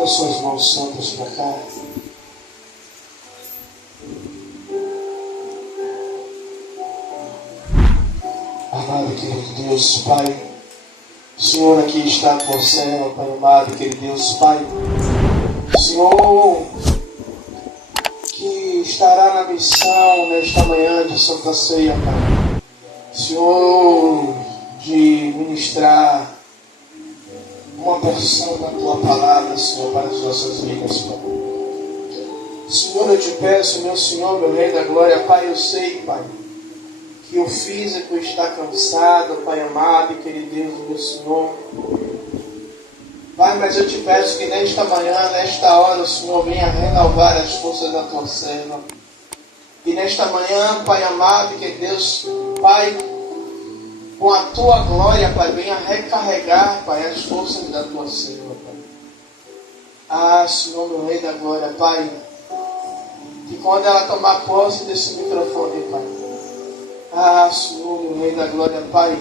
Estenda suas mãos santas para cá. Amado querido Deus, Pai, o Senhor aqui está com você, Pai amado querido Deus, Pai. O Senhor que estará na missão nesta manhã de Santa Ceia, Pai. Senhor, de ministrar uma porção da Tua palavra, Senhor, para as nossas vidas, Pai. Senhor, eu te peço, meu Senhor, meu Rei da Glória, Pai, eu sei, Pai, que o físico está cansado, Pai amado e querido Deus, meu Senhor. Pai, mas eu te peço que nesta manhã, nesta hora, o Senhor venha renovar as forças da Tua serva. E nesta manhã, Pai amado, que Deus, Pai, com a Tua glória, Pai, venha recarregar, Pai, as forças da Tua serva, Pai. Ah, Senhor, meu Rei da Glória, Pai, que quando ela tomar posse desse microfone, Pai, ah, Senhor, meu Rei da Glória, Pai,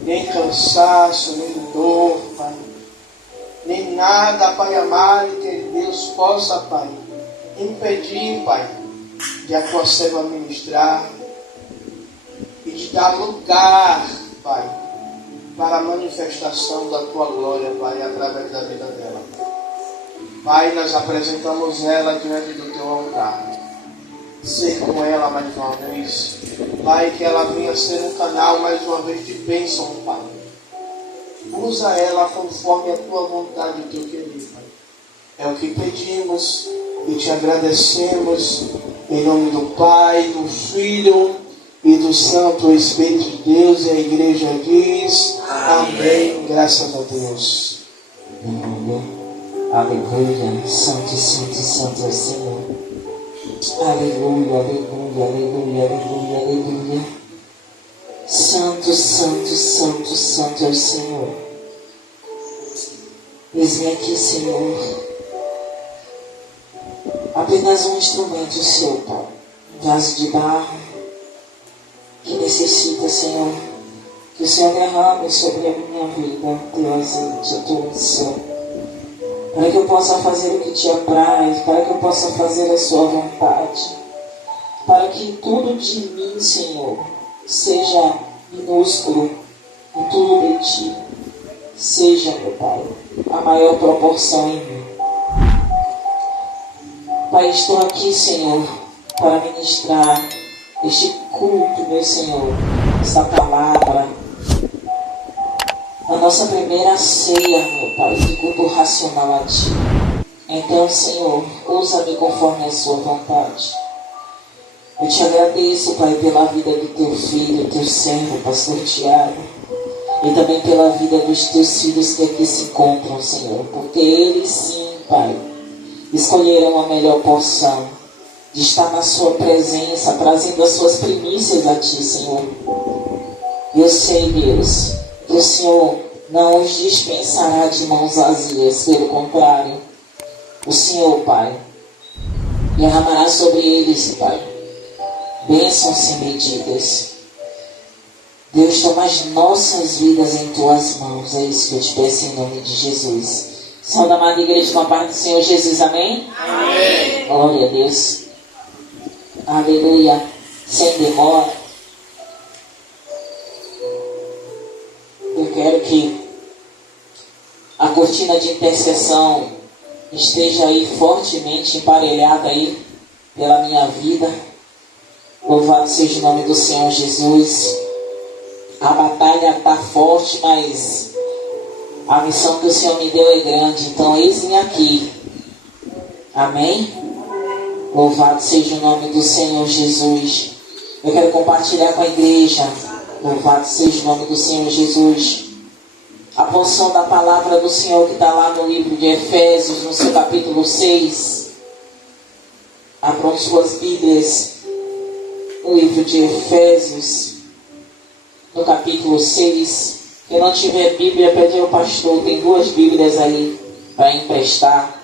nem cansaço, nem dor, Pai, nem nada, Pai amado, que Deus possa, Pai, impedir, Pai, de a Tua serva ministrar e de dar lugar, Pai, para a manifestação da Tua glória, Pai, através da vida dela. Pai, nós apresentamos ela diante do Teu altar. Ser com ela mais uma vez, Pai, que ela venha ser um canal mais uma vez de bênção, Pai. Usa ela conforme a Tua vontade e o Teu querer, Pai. É o que pedimos e te agradecemos em nome do Pai, do Filho e do Santo Espírito de Deus. E a igreja diz amém. Graças a Deus. Aleluia. Santo, santo, santo é o Senhor. Aleluia, aleluia, aleluia, aleluia, aleluia. Santo, santo, santo, santo é o Senhor. Eis-me aqui, Senhor. Apenas um instrumento seu, Pai. Um vaso de barro que necessita, Senhor, que o Senhor derrame sobre a minha vida teu azeite, a tua unção, para que eu possa fazer o que te apraz, para que eu possa fazer a sua vontade, para que tudo de mim, Senhor, seja minúsculo e tudo de ti seja, meu Pai, a maior proporção em mim. Pai, estou aqui, Senhor, para ministrar este culto, meu Senhor, esta palavra, a nossa primeira ceia, meu Pai, de culto racional a Ti. Então, Senhor, usa-me conforme a Sua vontade. Eu te agradeço, Pai, pela vida do Teu filho, Teu servo, Pastor Tiago, e também pela vida dos Teus filhos que aqui se encontram, Senhor, porque eles sim, Pai, escolheram a melhor porção de estar na Sua presença, trazendo as Suas primícias a Ti, Senhor. Eu sei, Deus, que o Senhor não os dispensará de mãos vazias, pelo contrário, o Senhor, Pai, derramará sobre eles, Pai, bênçãos sem medidas. Deus, toma as nossas vidas em Tuas mãos, é isso que eu te peço em nome de Jesus. Saúde, amada igreja, com a paz do Senhor Jesus, amém? Amém. Glória a Deus. Aleluia. Sem demora, eu quero que a cortina de intercessão esteja aí fortemente emparelhada aí pela minha vida. Louvado seja o nome do Senhor Jesus. A batalha está forte, mas a missão que o Senhor me deu é grande. Então eis-me aqui. Amém? Louvado seja o nome do Senhor Jesus. Eu quero compartilhar com a igreja. Louvado seja o nome do Senhor Jesus. A porção da palavra do Senhor que está lá no livro de Efésios, no seu capítulo 6. Abram suas Bíblias. No livro de Efésios, no capítulo 6. Quem não tiver Bíblia, pede ao pastor. Tem 2 Bíblias aí para emprestar.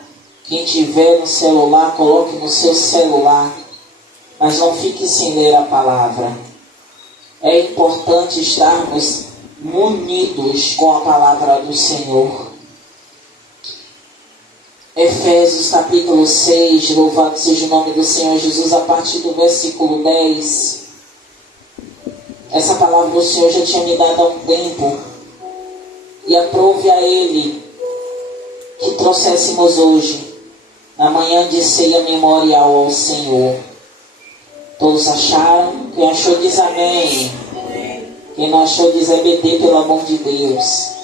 Quem tiver no celular, coloque no seu celular. Mas não fique sem ler a palavra. É importante estarmos munidos com a palavra do Senhor. Efésios capítulo 6, louvado seja o nome do Senhor Jesus, a partir do versículo 10. Essa palavra o Senhor já tinha me dado há um tempo, e aprove a Ele que trouxéssemos hoje, na manhã de ceia memorial ao Senhor. Todos acharam? Quem achou diz amém. Quem não achou diz EBD, pelo amor de Deus.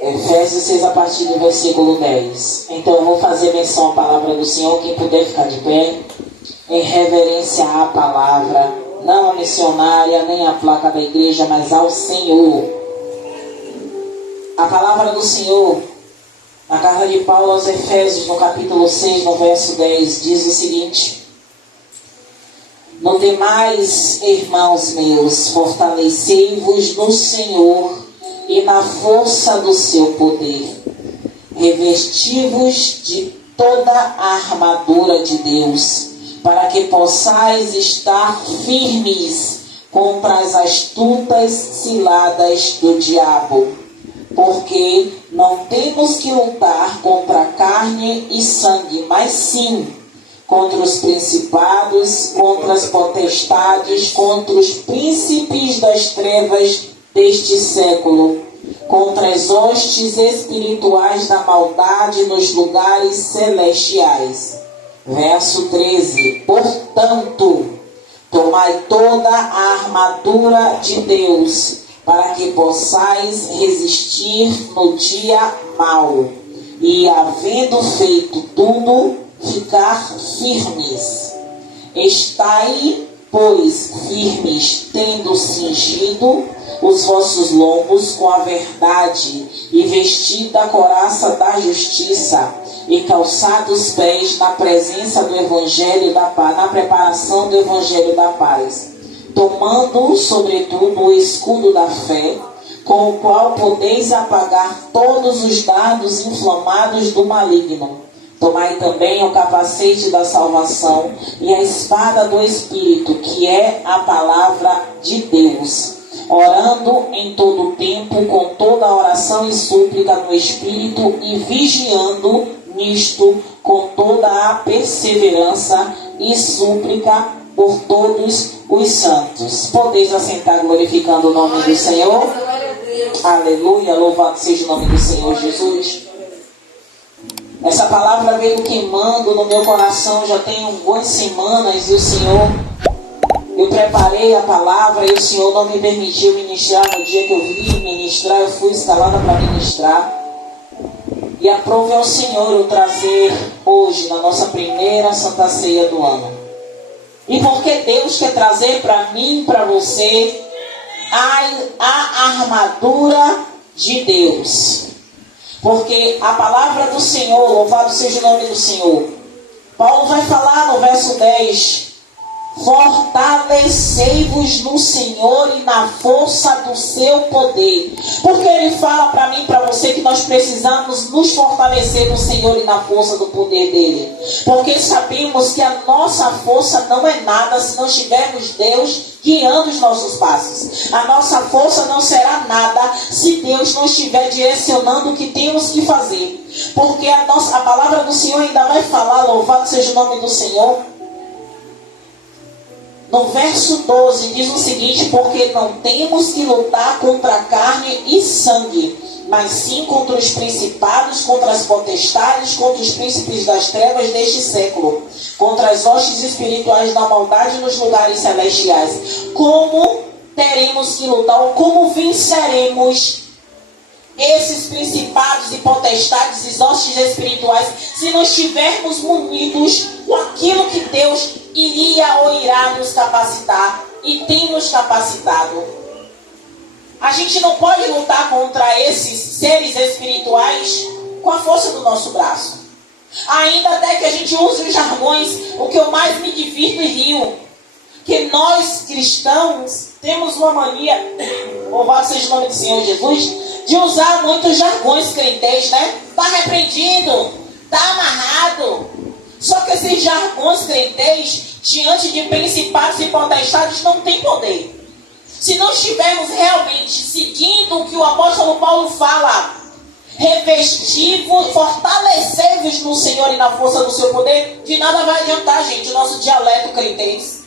Efésios 6, a partir do versículo 10. Então eu vou fazer menção à palavra do Senhor. Quem puder ficar de pé, em reverência à palavra, não à missionária, nem à placa da igreja, mas ao Senhor. A palavra do Senhor, na carta de Paulo aos Efésios, no capítulo 6, no verso 10, diz o seguinte: no demais, irmãos meus, fortalecei-vos no Senhor e na força do seu poder. Revesti-vos de toda a armadura de Deus, para que possais estar firmes contra as astutas ciladas do diabo. Porque não temos que lutar contra carne e sangue, mas sim contra os principados, contra as potestades, contra os príncipes das trevas deste século, contra as hostes espirituais da maldade nos lugares celestiais. Verso 13. Portanto, tomai toda a armadura de Deus, para que possais resistir no dia mau, e havendo feito tudo, ficar firmes. Estai, pois, firmes, tendo cingido os vossos lombos com a verdade, e vestida a couraça da justiça, e calçados os pés na presença do Evangelho da paz, na preparação do Evangelho da paz, tomando, sobretudo, o escudo da fé, com o qual podeis apagar todos os dardos inflamados do maligno. Tomai também o capacete da salvação e a espada do Espírito, que é a palavra de Deus, orando em todo o tempo com toda oração e súplica no Espírito, e vigiando nisto com toda a perseverança e súplica por todos os santos. Podeis assentar glorificando o nome do Senhor. Aleluia, louvado seja o nome do Senhor Jesus. Essa palavra veio queimando no meu coração já tem algumas semanas, e o Senhor, eu preparei a palavra e o Senhor não me permitiu ministrar no dia que eu vim ministrar. Eu fui escalada para ministrar, e aprove ao Senhor eu trazer hoje, na nossa primeira Santa Ceia do ano. E porque Deus quer trazer para mim e para você a armadura de Deus. Porque a palavra do Senhor, louvado seja o nome do Senhor, Paulo vai falar no verso 10: fortalecei-vos no Senhor e na força do seu poder. Porque ele fala para mim e para você que nós precisamos nos fortalecer no Senhor e na força do poder dele. Porque sabemos que a nossa força não é nada se não tivermos Deus guiando os nossos passos. A nossa força não será nada se Deus não estiver direcionando o que temos que fazer. Porque a palavra do Senhor ainda vai falar, louvado seja o nome do Senhor, no verso 12 diz o seguinte: porque não temos que lutar contra carne e sangue, mas sim contra os principados, contra as potestades, contra os príncipes das trevas deste século, contra as hostes espirituais da maldade nos lugares celestiais. Como teremos que lutar, ou como venceremos esses principados e potestades e hostes espirituais se não estivermos munidos com aquilo que Deus iria ou irá nos capacitar e tem nos capacitado? A gente não pode lutar contra esses seres espirituais com a força do nosso braço. Ainda até que a gente use os jargões, o que eu mais me divirto e rio, que nós cristãos temos uma mania, louvado seja o nome do Senhor Jesus, de usar muitos jargões crentes, né? Está repreendido, está amarrado. Só que esses jargões crentes, diante de principados e potestades, não tem poder. Se não estivermos realmente seguindo o que o apóstolo Paulo fala, revestivos, fortalecei-vos no Senhor e na força do seu poder. De nada vai adiantar, gente, o nosso dialeto crentense.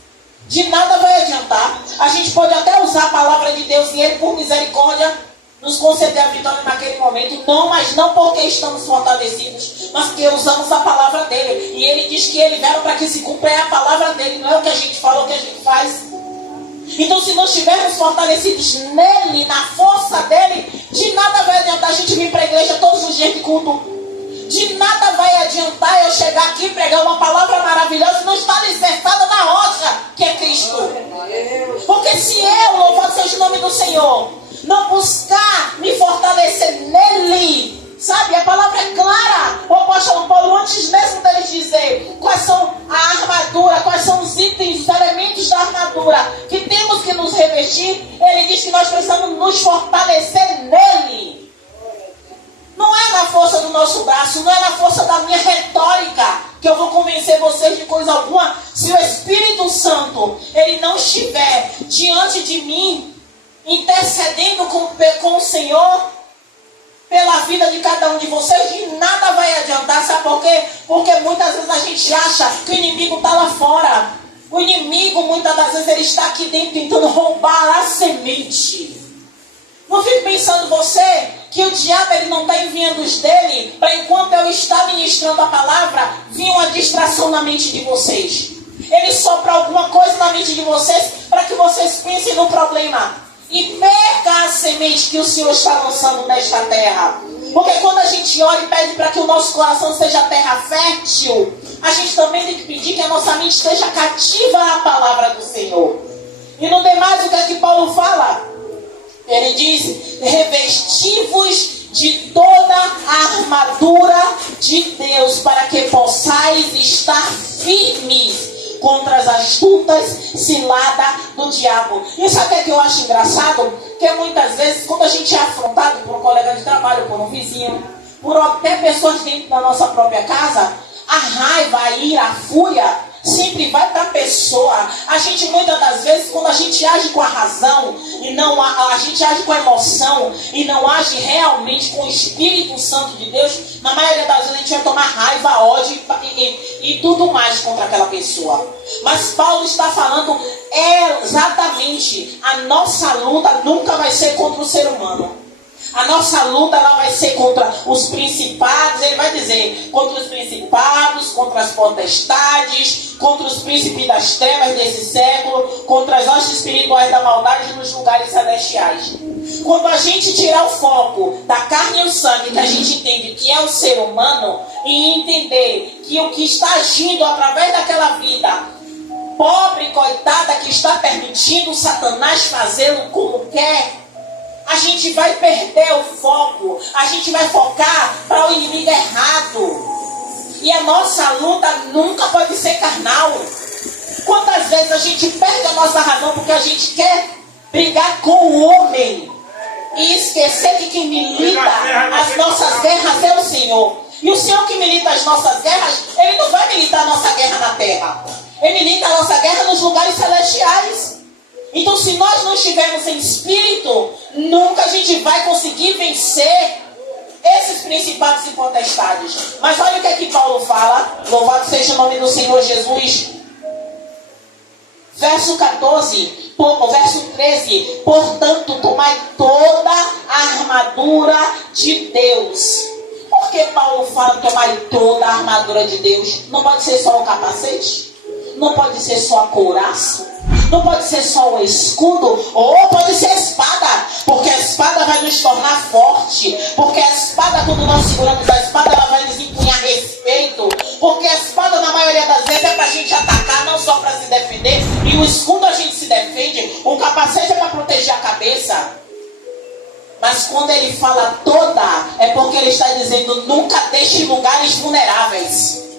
De nada vai adiantar. A gente pode até usar a palavra de Deus e Ele, por misericórdia, nos conceder a vitória naquele momento. Não, mas não porque estamos fortalecidos, mas porque usamos a palavra dEle. E Ele diz que Ele veio para que se cumpra a palavra dEle. Não é o que a gente fala, é o que a gente faz. Então, se não estivermos fortalecidos nele, na força dele, de nada vai adiantar a gente vir para a igreja todos os dias de culto. De nada vai adiantar eu chegar aqui e pregar uma palavra maravilhosa e não estar alicerçada na rocha, que é Cristo. Porque se eu, louvado seja o nome do Senhor, não buscar me fortalecer nele, sabe, a palavra é clara. O apóstolo Paulo, antes mesmo dele dizer quais são a armadura, quais são os itens, os elementos da armadura que temos que nos revestir, ele diz que nós precisamos nos fortalecer nele. Não é na força do nosso braço, não é na força da minha retórica que eu vou convencer vocês de coisa alguma. Se o Espírito Santo, ele não estiver diante de mim, intercedendo com o Senhor pela vida de cada um de vocês, de nada vai adiantar. Sabe por quê? Porque muitas vezes a gente acha que o inimigo está lá fora. O inimigo, muitas das vezes, ele está aqui dentro tentando roubar a semente. Não fique pensando você que o diabo, ele não está enviando os dele para, enquanto eu estar ministrando a palavra, vir uma distração na mente de vocês. Ele sopra alguma coisa na mente de vocês para que vocês pensem no problema e perca a semente que o Senhor está lançando nesta terra. Porque quando a gente ora e pede para que o nosso coração seja terra fértil, a gente também tem que pedir que a nossa mente esteja cativa à palavra do Senhor. E no demais, o que é que Paulo fala? Ele diz: revesti-vos de toda a armadura de Deus, para que possais estar firmes contra as astutas ciladas do diabo. E sabe o que eu acho engraçado? Que muitas vezes, quando a gente é afrontado por um colega de trabalho, por um vizinho, por até pessoas dentro da nossa própria casa, a raiva, a ira, a fúria sempre vai para a pessoa. A gente, muitas das vezes, quando a gente age com a razão e não a gente age com a emoção e não age realmente com o Espírito Santo de Deus, na maioria das vezes a gente vai tomar raiva, ódio e tudo mais contra aquela pessoa. Mas Paulo está falando exatamente, a nossa luta nunca vai ser contra o ser humano. A nossa luta, ela vai ser contra os principados. Ele vai dizer, contra os principados, contra as potestades, contra os príncipes das trevas desse século, contra as hostes espirituais da maldade nos lugares celestiais. Quando a gente tirar o foco da carne e o sangue, que a gente entende que é o ser humano, e entender que o que está agindo através daquela vida pobre, coitada, que está permitindo Satanás fazê-lo como quer, a gente vai perder o foco, a gente vai focar para o inimigo errado. E a nossa luta nunca pode ser carnal. Quantas vezes a gente perde a nossa razão porque a gente quer brigar com o homem e esquecer que quem milita as nossas guerras é o Senhor. E o Senhor que milita as nossas guerras, Ele não vai militar a nossa guerra na terra. Ele milita a nossa guerra nos lugares celestiais. Então, se nós não estivermos em espírito, nunca a gente vai conseguir vencer esses principados e potestades. Mas olha o que é que Paulo fala. Louvado seja o nome do Senhor Jesus. Verso 14, verso 13. Portanto, tomai toda a armadura de Deus. Por que Paulo fala tomai toda a armadura de Deus? Não pode ser só o capacete? Não pode ser só a couraça? Não pode ser só o escudo, ou pode ser a espada, porque a espada vai nos tornar forte, porque a espada, quando nós seguramos a espada, ela vai nos empunhar respeito, porque a espada, na maioria das vezes, é para a gente atacar, não só para se defender, e o escudo a gente se defende, o capacete é para proteger a cabeça. Mas quando ele fala toda, é porque ele está dizendo, nunca deixe lugares vulneráveis.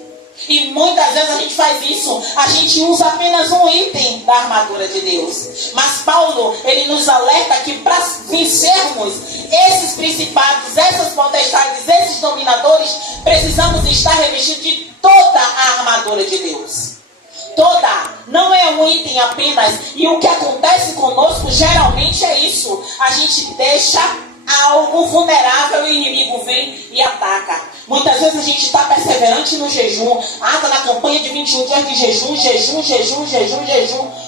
E muitas vezes a gente faz isso, a gente usa apenas um item da armadura de Deus. Mas Paulo, ele nos alerta que para vencermos esses principados, essas potestades, esses dominadores, precisamos estar revestidos de toda a armadura de Deus. Toda, não é um item apenas. E o que acontece conosco geralmente é isso. A gente deixa algo vulnerável e o inimigo vem ataca. Muitas vezes a gente está perseverante no jejum. Está na campanha de 21 dias de jejum.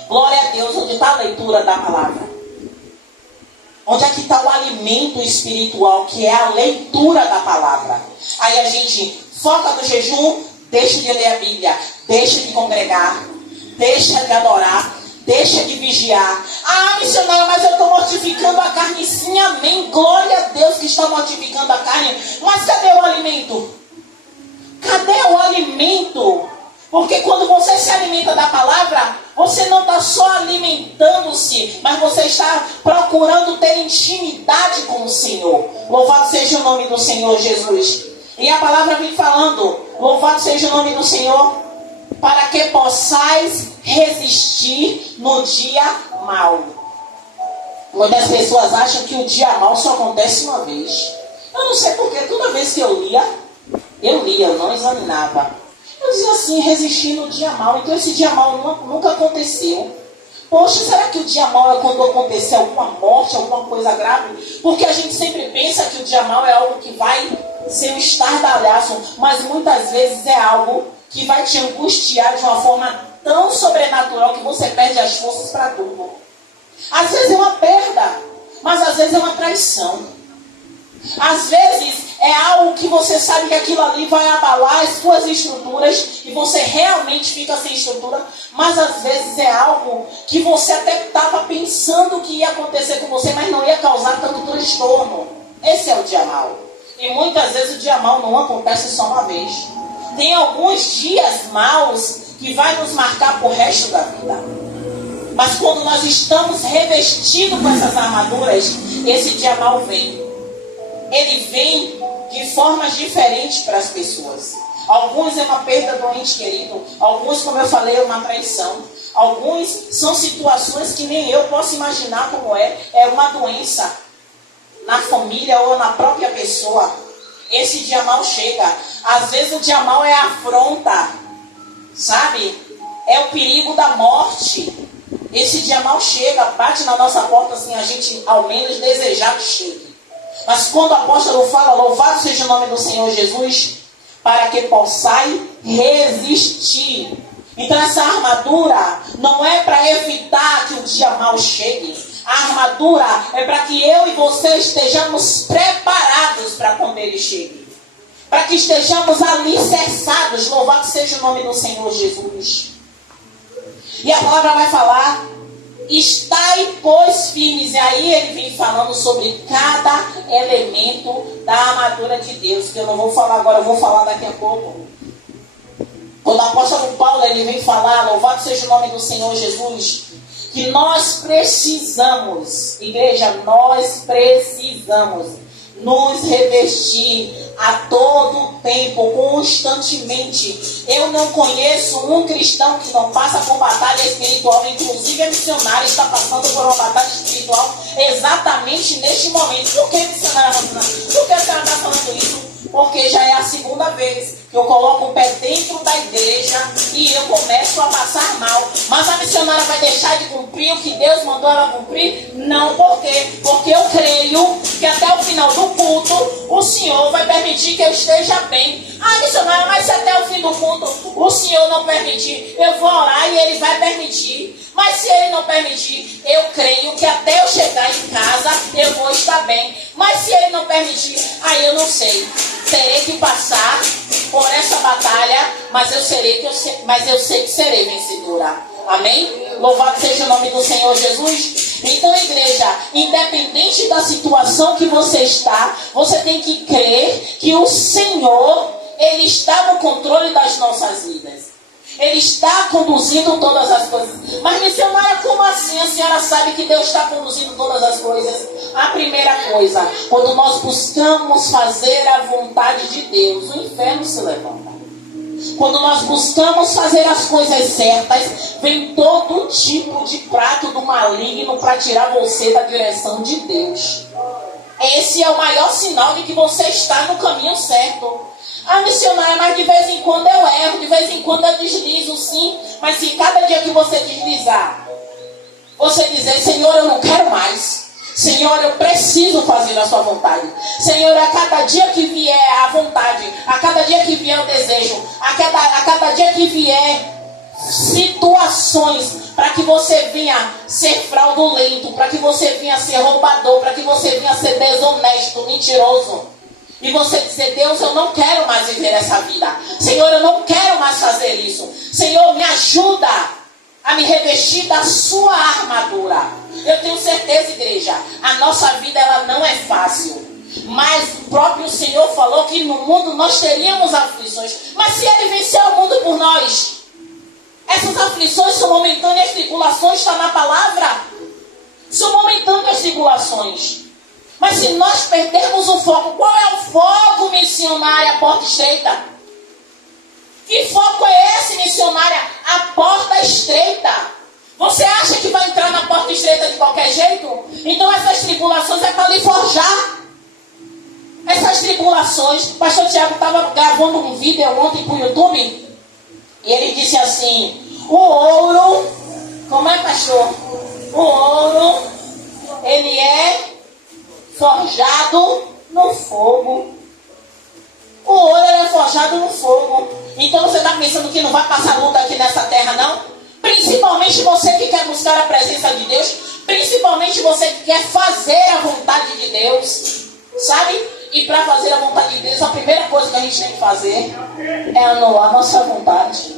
Glória a Deus, onde está a leitura da palavra? Onde é que está o alimento espiritual, que é a leitura da palavra? Aí a gente foca no jejum, deixa de ler a Bíblia, deixa de congregar, deixa de adorar, deixa de vigiar. Missionário, mas eu estou mortificando a carne. Sim, amém. Glória a Deus que está mortificando a carne. Mas cadê o alimento? Cadê o alimento? Porque quando você se alimenta da palavra, você não está só alimentando-se, mas você está procurando ter intimidade com o Senhor. Louvado seja o nome do Senhor Jesus. E a palavra vem falando, louvado seja o nome do Senhor, para que possais resistir no dia mau. Muitas pessoas acham que o dia mau só acontece uma vez. Eu não sei porque toda vez que eu lia, eu não examinava. Eu dizia assim, resistir no dia mau. Então esse dia mau nunca aconteceu. Poxa, será que o dia mau é quando acontecer alguma morte, alguma coisa grave? Porque a gente sempre pensa que o dia mau é algo que vai ser um estardalhaço, mas muitas vezes é algo que vai te angustiar de uma forma tão sobrenatural que você perde as forças para tudo. Às vezes é uma perda, mas às vezes é uma traição. Às vezes é algo que você sabe que aquilo ali vai abalar as suas estruturas e você realmente fica sem estrutura, mas às vezes é algo que você até estava pensando que ia acontecer com você, mas não ia causar tanto transtorno. Esse é o dia mau. E muitas vezes o dia mau não acontece só uma vez. Tem alguns dias maus que vai nos marcar pro resto da vida. Mas quando nós estamos revestidos com essas armaduras, esse dia mau vem. Ele vem de formas diferentes para as pessoas. Alguns é uma perda do ente querido. Alguns, como eu falei, é uma traição. Alguns são situações que nem eu posso imaginar como é. É uma doença na família ou na própria pessoa. Esse dia mau chega. Às vezes o dia mau é a afronta, sabe? É o perigo da morte. Esse dia mau chega, bate na nossa porta assim, a gente ao menos desejar que chegue. Mas quando o apóstolo fala, louvado seja o nome do Senhor Jesus, para que possais resistir. Então essa armadura não é para evitar que o dia mau chegue. A armadura é para que eu e você estejamos preparados para quando ele chegue. Para que estejamos alicerçados, louvado seja o nome do Senhor Jesus. E a palavra vai falar, estai, pois, firmes. E aí ele vem falando sobre cada elemento da armadura de Deus, que eu não vou falar agora, eu vou falar daqui a pouco. Quando o apóstolo Paulo ele vem falar, louvado seja o nome do Senhor Jesus, que nós precisamos, igreja, nós precisamos nos revestir a todo tempo, constantemente. Eu não conheço um cristão que não passa por batalha espiritual, inclusive a missionária está passando por uma batalha espiritual exatamente neste momento. Por que, missionária? Por que a senhora está falando isso? Porque já é a segunda vez que eu coloco o pé dentro da igreja e eu começo a passar mal. Mas a missionária vai deixar de cumprir o que Deus mandou ela cumprir? Não, por quê? Porque eu creio que até o final do culto o Senhor vai permitir que eu esteja bem. Missionária, mas se até o fim do culto o Senhor não permitir, eu vou orar e Ele vai permitir. Mas se Ele não permitir, eu creio que até eu chegar em casa eu vou estar bem. Mas se Ele não permitir, aí eu não sei. Terei que passar por essa batalha, mas eu sei que serei vencedora. Amém? Louvado seja o nome do Senhor Jesus. Então, igreja, independente da situação que você está, você tem que crer que o Senhor, Ele está no controle das nossas vidas. Ele está conduzindo todas as coisas. Mas, missionária, como assim a senhora sabe que Deus está conduzindo todas as coisas? A primeira coisa, quando nós buscamos fazer a vontade de Deus, o inferno se levanta. Quando nós buscamos fazer as coisas certas, vem todo tipo de prato do maligno para tirar você da direção de Deus. Esse é o maior sinal de que você está no caminho certo. Missionária, mas de vez em quando eu erro, de vez em quando eu deslizo, sim. Mas se cada dia que você deslizar, você dizer, Senhor, eu não quero mais. Senhor, eu preciso fazer a sua vontade. Senhor, a cada dia que vier a vontade, a cada dia que vier o desejo, a cada dia que vier situações para que você venha ser fraudulento, para que você venha ser roubador, para que você venha ser desonesto, mentiroso, e você dizer: Deus, eu não quero mais viver essa vida. Senhor, eu não quero mais fazer isso. Senhor, me ajuda a me revestir da sua armadura. Eu tenho certeza, igreja, a nossa vida ela não é fácil. Mas o próprio Senhor falou que no mundo nós teríamos aflições. Mas se Ele venceu o mundo por nós, essas aflições são momentâneas, tribulações, está na palavra. São momentâneas tribulações. Mas se nós perdermos o foco, qual é o foco, missionária, porta estreita? Que foco é esse, missionária? A porta estreita. Você acha que vai entrar na porta estreita de qualquer jeito? Então essas tribulações é para lhe forjar. Essas tribulações, o pastor Tiago estava gravando um vídeo ontem para o YouTube, e ele disse assim: o ouro, como é, pastor? O ouro, ele é forjado no fogo. O ouro é forjado no fogo. Então você está pensando que não vai passar luta aqui nessa terra, não? Principalmente você que quer buscar a presença de Deus. Principalmente você que quer fazer a vontade de Deus. Sabe? E para fazer a vontade de Deus, a primeira coisa que a gente tem que fazer é anular a nossa vontade.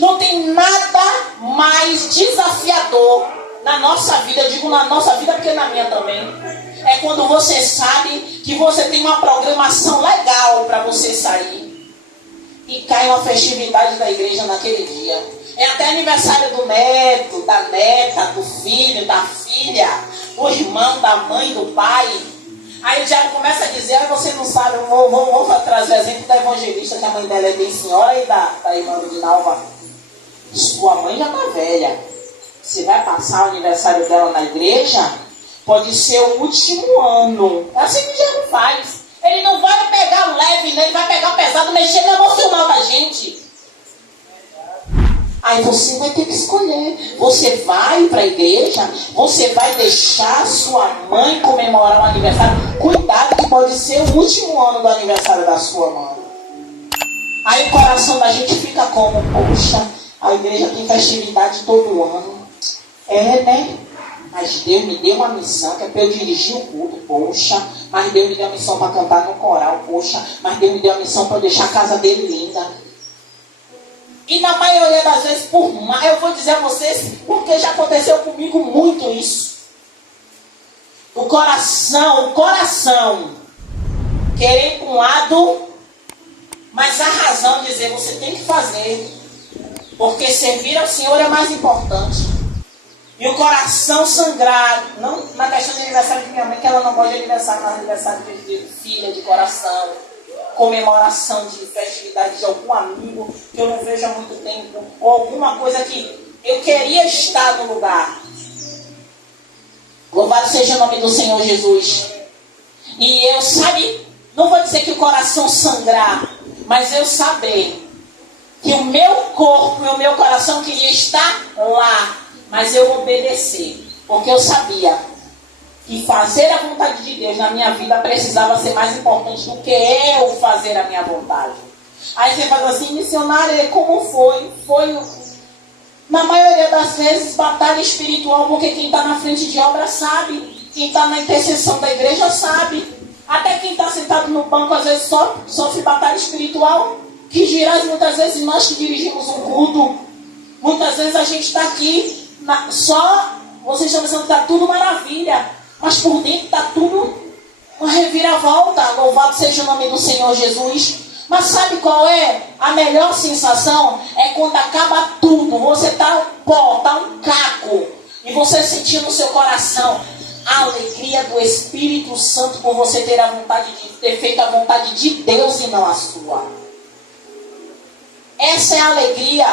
Não tem nada mais desafiador na nossa vida. Eu digo na nossa vida porque na minha também. É quando você sabe que você tem uma programação legal para você sair e cai uma festividade da igreja naquele dia. É até aniversário do neto, da neta, do filho, da filha, do irmão, da mãe, do pai. Aí o diabo começa a dizer: você não sabe, eu vou trazer o exemplo da evangelista, que a mãe dela é bem senhora, e da irmã de Nalva. Sua mãe já está velha. Se vai passar o aniversário dela na igreja, pode ser o último ano. É assim que o diabo faz. Ele não vai pegar o leve, né? Ele vai pegar o pesado, mexer no emocional da gente. Aí você vai ter que escolher. Você vai para a igreja? Você vai deixar sua mãe comemorar o aniversário? Cuidado, que pode ser o último ano do aniversário da sua mãe. Aí o coração da gente fica como: poxa, a igreja tem festividade todo ano. É, né? Mas Deus me deu uma missão que é para eu dirigir o culto. Poxa, mas Deus me deu uma missão para cantar no coral. Poxa, mas Deus me deu uma missão para eu deixar a casa dele linda. E na maioria das vezes, eu vou dizer a vocês, porque já aconteceu comigo muito isso. O coração querer ir para um lado, mas a razão dizer: você tem que fazer, porque servir ao Senhor é mais importante. E o coração sangrar, não na questão de aniversário de minha mãe, que ela não gosta de aniversário, mas aniversário de filha, de coração, comemoração de festividade de algum amigo que eu não vejo há muito tempo, ou alguma coisa que eu queria estar no lugar. Louvado seja o nome do Senhor Jesus. E eu, sabe, não vou dizer que o coração sangrar, mas eu saber que o meu corpo e o meu coração queria estar lá, mas eu obedecer, porque eu sabia que fazer a vontade de Deus na minha vida precisava ser mais importante do que eu fazer a minha vontade. Aí você faz assim: missionária, como foi? Foi, na maioria das vezes, batalha espiritual, porque quem está na frente de obra sabe, quem está na intercessão da igreja sabe, até quem está sentado no banco às vezes sofre batalha espiritual, que girais muitas vezes nós que dirigimos um culto, muitas vezes a gente está aqui, vocês estão pensando que está tudo maravilha, mas por dentro está tudo uma reviravolta. Louvado seja o nome do Senhor Jesus. Mas sabe qual é a melhor sensação? É quando acaba tudo, você está um caco, e você sentir no seu coração a alegria do Espírito Santo por você ter a vontade de ter feito a vontade de Deus e não a sua. Essa é a alegria.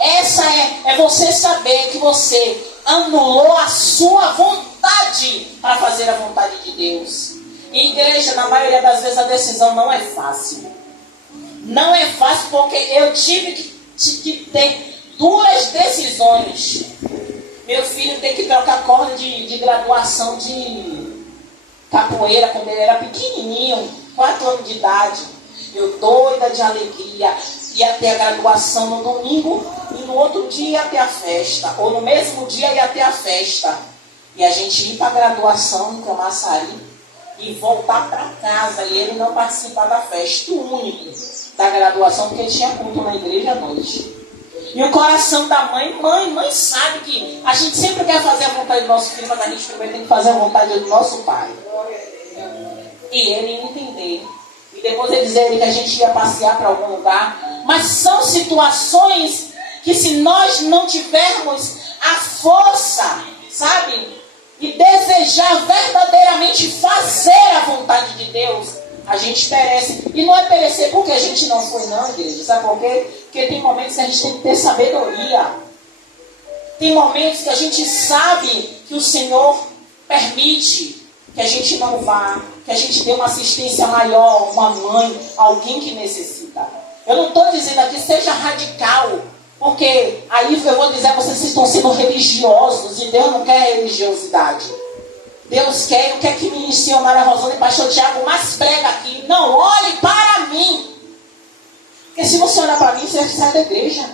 Essa é você saber que você anulou a sua vontade para fazer a vontade de Deus. E igreja, na maioria das vezes a decisão não é fácil. Não é fácil, porque eu tive que ter duas decisões. Meu filho tem que trocar corda de graduação de capoeira quando ele era pequenininho, 4 anos de idade. Eu doida de alegria, ia ter a graduação no domingo e no outro dia ia ter a festa, ou no mesmo dia ia ter a festa. E a gente ir para a graduação em Camaçari e voltar para casa e ele não participar da festa, o único da graduação, porque tinha culto na igreja à noite. E o coração da mãe sabe que a gente sempre quer fazer a vontade do nosso filho, mas a gente primeiro tem que fazer a vontade do nosso pai. E ele entender. E depois ele dizer que a gente ia passear para algum lugar. Mas são situações que se nós não tivermos a força, sabe? E desejar verdadeiramente fazer a vontade de Deus, a gente perece. E não é perecer porque a gente não foi, não, igreja. Sabe por quê? Porque tem momentos que a gente tem que ter sabedoria. Tem momentos que a gente sabe que o Senhor permite que a gente não vá, que a gente dê uma assistência maior, uma mãe, alguém que necessita. Eu não estou dizendo aqui, seja radical, porque aí eu vou dizer a vocês, vocês estão sendo religiosos, e Deus não quer religiosidade. Deus quer que me ensine Maria Rosana e pastor Tiago, mas prega aqui. Não, olhe para mim. Porque se você olhar para mim, você sai da igreja.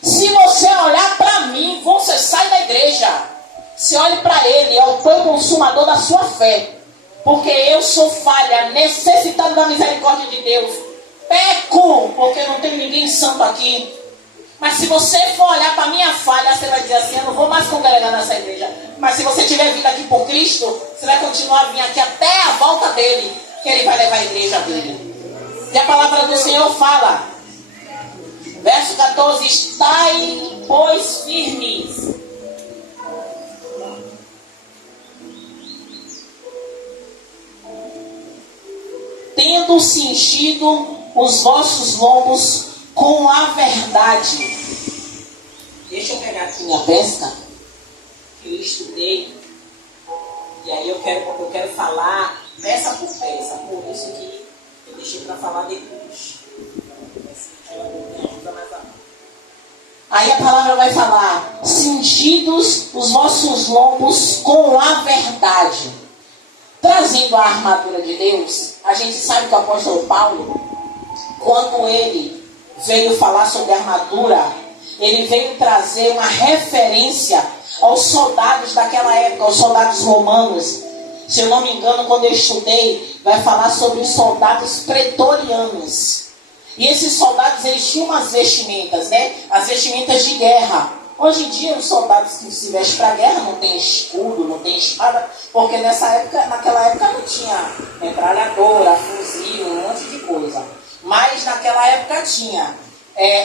Se você olhar para mim, você sai da igreja. Se olhe para Ele, é o consumador da sua fé. Porque eu sou falha, necessitado da misericórdia de Deus. Peco, porque não tem ninguém santo aqui. Mas se você for olhar para a minha falha, você vai dizer assim, eu não vou mais congregar nessa igreja. Mas se você tiver vindo aqui por Cristo, você vai continuar a vir aqui até a volta dele, que ele vai levar a igreja dele. E a palavra do Senhor fala, verso 14, estai, pois, firmes. Tendo cingido os vossos lombos com a verdade. Deixa eu pegar aqui minha pesca, que eu estudei, e aí eu quero falar peça por peça, por isso que eu deixei para falar depois. Aí a palavra vai falar, cingidos os vossos lombos com a verdade. Trazendo a armadura de Deus, a gente sabe que o apóstolo Paulo, quando ele veio falar sobre a armadura, ele veio trazer uma referência aos soldados daquela época, aos soldados romanos. Se eu não me engano, quando eu estudei, vai falar sobre os soldados pretorianos. E esses soldados, eles tinham umas vestimentas, né? As vestimentas de guerra. Hoje em dia, os soldados que se vestem para a guerra não tem escudo, não tem espada, porque naquela época não tinha metralhadora, fuzil, um monte de coisa. Mas naquela época tinha.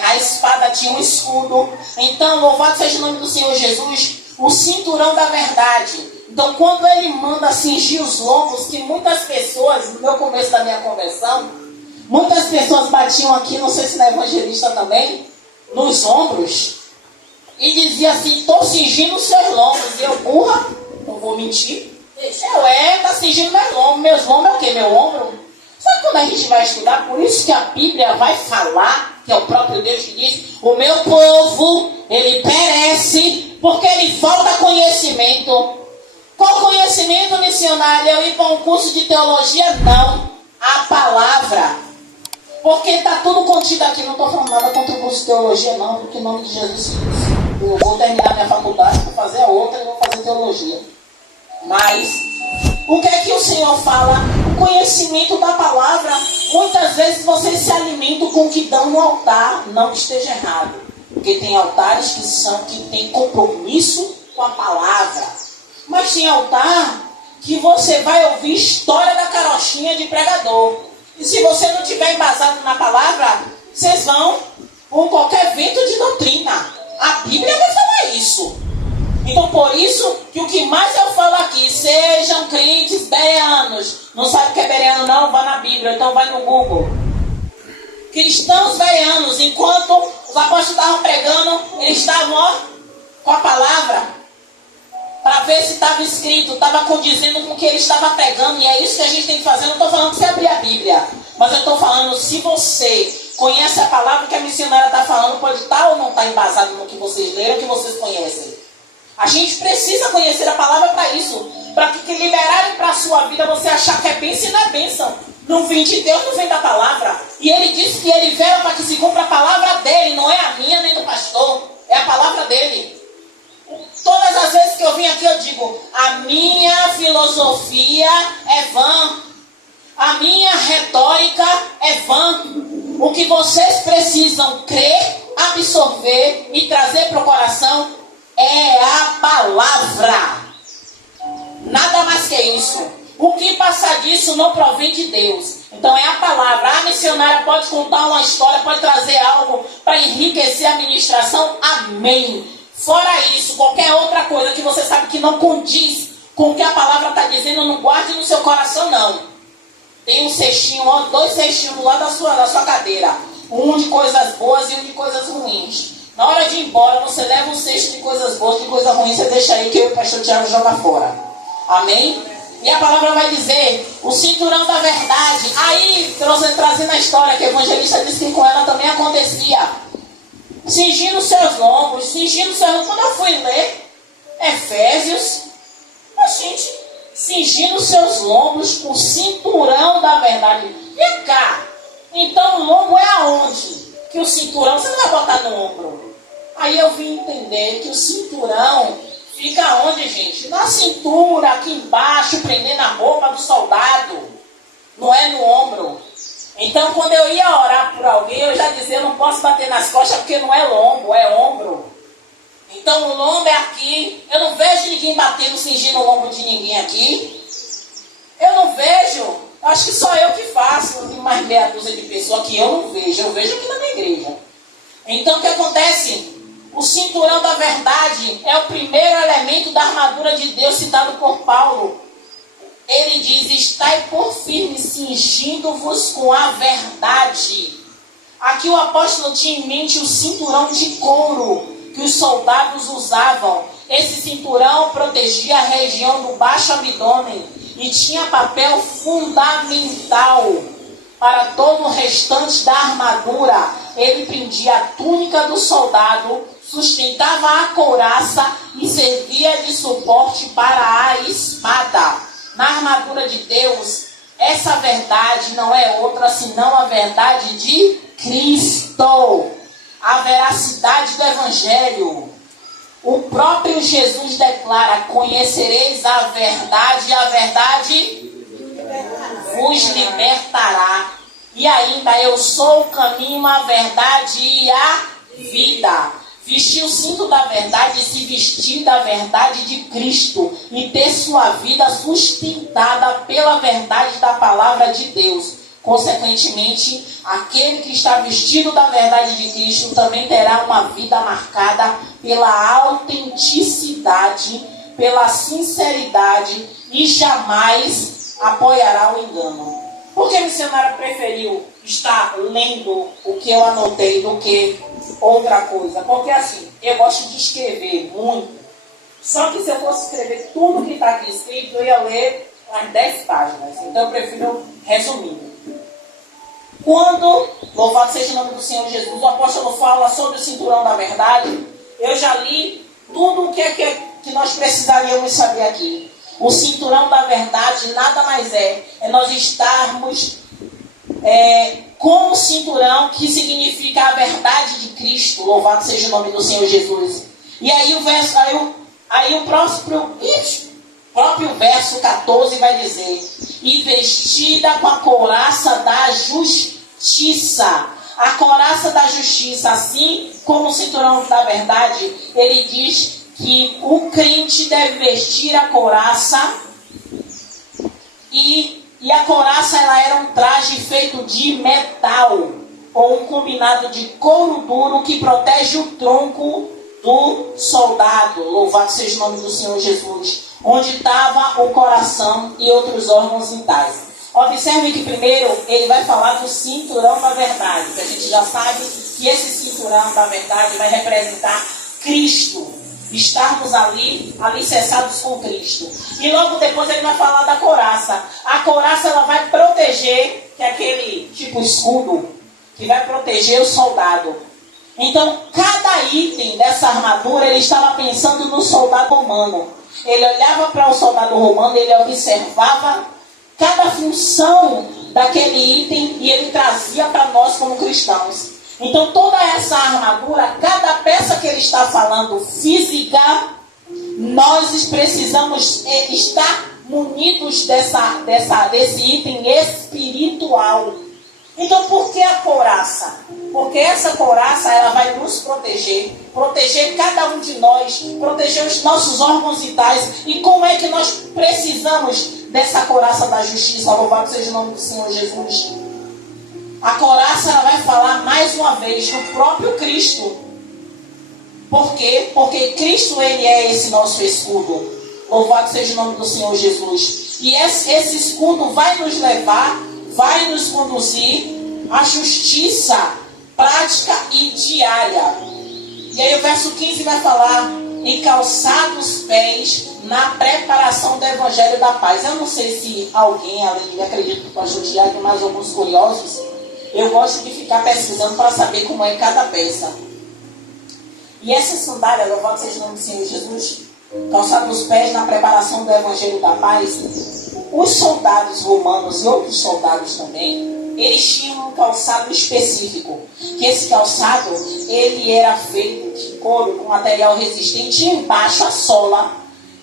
A espada tinha um escudo. Então, louvado seja o nome do Senhor Jesus, o cinturão da verdade. Então, quando ele manda cingir os lombos, que muitas pessoas, no meu começo da minha conversão, muitas pessoas batiam aqui, não sei se na evangelista também, nos ombros, e dizia assim, estou cingindo os seus lombos. E eu, burra, não vou mentir. Tá cingindo meus lombos. Meus lombos é o quê? Meu ombro? Sabe quando a gente vai estudar? Por isso que a Bíblia vai falar, que é o próprio Deus que diz, o meu povo, ele perece, porque ele falta conhecimento. Qual conhecimento, missionário? Eu ir para um curso de teologia? Não. A palavra. Porque está tudo contido aqui. Não estou falando nada contra o curso de teologia, não, porque em nome de Jesus eu vou terminar minha faculdade, vou fazer a outra e vou fazer teologia. Mas o que é que o Senhor fala? O conhecimento da palavra. Muitas vezes vocês se alimentam com o que dão no altar. Não que esteja errado, porque tem altares que têm compromisso com a palavra. Mas tem altar que você vai ouvir história da carochinha de pregador. E se você não estiver embasado na palavra, vocês vão por qualquer vento de doutrina. A Bíblia vai falar isso. Então, por isso, que o que mais eu falo aqui, sejam crentes bereanos. Não sabe o que é bereano, não? Vá na Bíblia, então vai no Google. Cristãos bereanos, enquanto os apóstolos estavam pregando, eles estavam com a palavra, para ver se estava escrito, estava condizendo com o que ele estava pregando. E é isso que a gente tem que fazer. Eu não estou falando que você abrir a Bíblia, mas eu estou falando, se você conhece a palavra que a missionária está falando, pode estar ou não estar embasado no que vocês leram, que vocês conhecem. A gente precisa conhecer a palavra para isso. Para que liberarem para a sua vida você achar que é bênção e não é bênção. Não vem de Deus, não vem da palavra. E ele disse que ele veio para que se cumpra a palavra dele. Não é a minha nem do pastor. É a palavra dele. Todas as vezes que eu vim aqui eu digo: a minha filosofia é vã. A minha retórica é vã. O que vocês precisam crer, absorver e trazer para o coração é a palavra. Nada mais que isso. O que passar disso não provém de Deus. Então é a palavra. A missionária pode contar uma história, pode trazer algo para enriquecer a ministração. Amém. Fora isso, qualquer outra coisa que você sabe que não condiz com o que a palavra está dizendo, não guarde no seu coração, não. Tem um cestinho, 2 cestinhos lá da sua cadeira. Um de coisas boas e um de coisas ruins. Na hora de ir embora, você leva um cesto de coisas boas, de coisas ruins, você deixa aí que eu e o pastor Tiago joga fora. Amém? E a palavra vai dizer, o cinturão da verdade. Aí, trazendo a história que o evangelista disse que com ela também acontecia. Cingindo seus lombos, Quando eu fui ler Efésios, a gente cingindo seus lombos com o cinturão da verdade. Vem cá. Então o lombo é aonde? Que o cinturão você não vai botar no ombro. Aí eu vim entender que o cinturão fica onde, gente? Na cintura, aqui embaixo, prendendo a roupa do soldado. Não é no ombro. Então quando eu ia orar por alguém, eu já dizia, eu não posso bater nas costas porque não é lombo, é ombro. Então o lombo é aqui. Eu não vejo ninguém batendo, cingindo o lombo de ninguém aqui. Eu não vejo. Acho que só eu que faço. Tem mais meia dúzia de pessoas que eu não vejo. Eu vejo aqui na minha igreja. Então o que acontece? O cinturão da verdade é o primeiro elemento da armadura de Deus citado por Paulo. Ele diz, estai por firme, cingindo-vos com a verdade. Aqui o apóstolo tinha em mente o cinturão de couro que os soldados usavam. Esse cinturão protegia a região do baixo abdômen e tinha papel fundamental para todo o restante da armadura. Ele prendia a túnica do soldado, sustentava a couraça e servia de suporte para a espada. Na armadura de Deus, essa verdade não é outra senão a verdade de Cristo. A veracidade do Evangelho. O próprio Jesus declara, conhecereis a verdade e a verdade vos libertará. E ainda, eu sou o caminho, a verdade e a vida. Vestir o cinto da verdade e se vestir da verdade de Cristo e ter sua vida sustentada pela verdade da palavra de Deus. Consequentemente, aquele que está vestido da verdade de Cristo também terá uma vida marcada pela autenticidade, pela sinceridade e jamais apoiará o engano. Por que a missionária preferiu estar lendo o que eu anotei do que outra coisa? Porque assim, eu gosto de escrever muito. Só que se eu fosse escrever tudo que está aqui escrito, eu ia ler umas 10 páginas. Então eu prefiro resumir. Quando, louvado seja o nome do Senhor Jesus, o apóstolo fala sobre o cinturão da verdade, eu já li tudo o que nós precisaríamos saber aqui. O cinturão da verdade nada mais é nós estarmos com o cinturão que significa a verdade de Cristo, louvado seja o nome do Senhor Jesus. E aí o próprio verso 14 vai dizer, e vestida com a couraça da justiça. A couraça da justiça, assim como o cinturão da verdade, ele diz que o crente deve vestir a couraça e a couraça ela era um traje feito de metal ou um combinado de couro duro que protege o tronco do soldado, louvado seja o nome do Senhor Jesus, onde estava o coração e outros órgãos vitais. Observe que primeiro ele vai falar do cinturão da verdade, que a gente já sabe que esse cinturão da verdade vai representar Cristo, estarmos ali alicerçados com Cristo. E logo depois ele vai falar da couraça. A couraça ela vai proteger, que é aquele tipo escudo, que vai proteger o soldado. Então, cada item dessa armadura, ele estava pensando no soldado romano. Ele olhava para o soldado romano, ele observava cada função daquele item e ele trazia para nós como cristãos. Então, toda essa armadura, cada peça que ele está falando física, nós precisamos estar munidos desse item espiritual. Então, por que a couraça? Porque essa couraça, ela vai nos proteger cada um de nós, proteger os nossos órgãos vitais. E como é que nós precisamos dessa couraça da justiça? Louvado seja o nome do Senhor Jesus. A couraça, ela vai falar mais uma vez do próprio Cristo. Por quê? Porque Cristo, ele é esse nosso escudo. Louvado seja o nome do Senhor Jesus. E esse escudo vai nos levar, vai nos conduzir à justiça prática e diária. E aí o verso 15 vai falar: em calçar os pés na preparação do Evangelho da Paz. Eu não sei se alguém, além de acredito que o pastor Tiago e mais alguns curiosos, eu gosto de ficar pesquisando para saber como é cada peça. E essa sandália, louvado seja o nome do Senhor Jesus, calçado os pés na preparação do Evangelho da Paz. Os soldados romanos e outros soldados também, eles tinham um calçado específico. Que esse calçado, ele era feito de couro, com material resistente, e embaixo a sola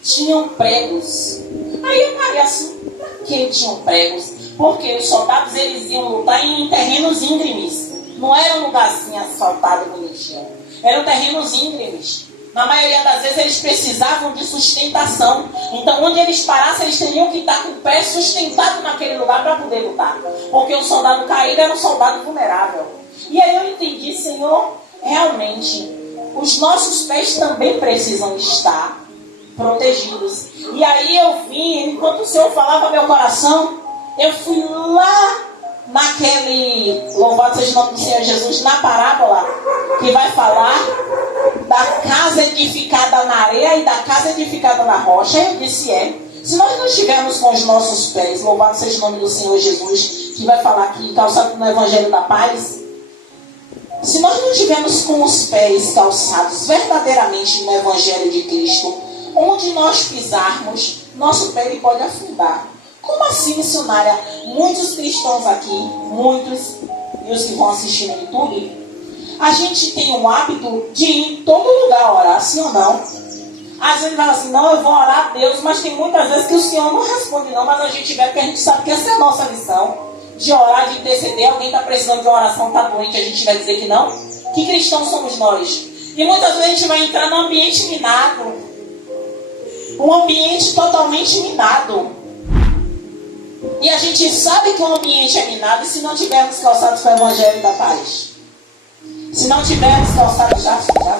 tinham pregos. Aí eu parei assim, por que tinham pregos? Porque os soldados, eles iam lutar em terrenos íngremes. Não era um lugarzinho asfaltado bonitinho. Eram terrenos íngremes. Na maioria das vezes eles precisavam de sustentação. Então onde eles parassem, eles teriam que estar com o pé sustentado naquele lugar para poder lutar. Porque o soldado caído era um soldado vulnerável. E aí eu entendi, Senhor, realmente, os nossos pés também precisam estar protegidos. E aí eu vim, enquanto o Senhor falava meu coração, eu fui lá naquele, louvado seja o nome do Senhor Jesus, na parábola que vai falar da casa edificada na areia e da casa edificada na rocha. Eu disse, se nós não estivermos com os nossos pés, louvado seja o nome do Senhor Jesus, que vai falar aqui, calçado no Evangelho da Paz, se nós não estivermos com os pés calçados verdadeiramente no Evangelho de Cristo, onde nós pisarmos, nosso pé ele pode afundar. Como assim, missionária? Muitos cristãos aqui, muitos, e os que vão assistir no YouTube, a gente tem o hábito de ir em todo lugar orar, sim ou não? Às vezes fala assim, não, eu vou orar a Deus, mas tem muitas vezes que o Senhor não responde não, mas a gente vê porque a gente sabe que essa é a nossa missão, de orar, de interceder. Alguém está precisando de uma oração, está doente, a gente vai dizer que não? Que cristãos somos nós? E muitas vezes a gente vai entrar num ambiente minado, um ambiente totalmente minado. E a gente sabe que o ambiente é minado, e se não tivermos calçados com o Evangelho da Paz, se não tivermos calçados, já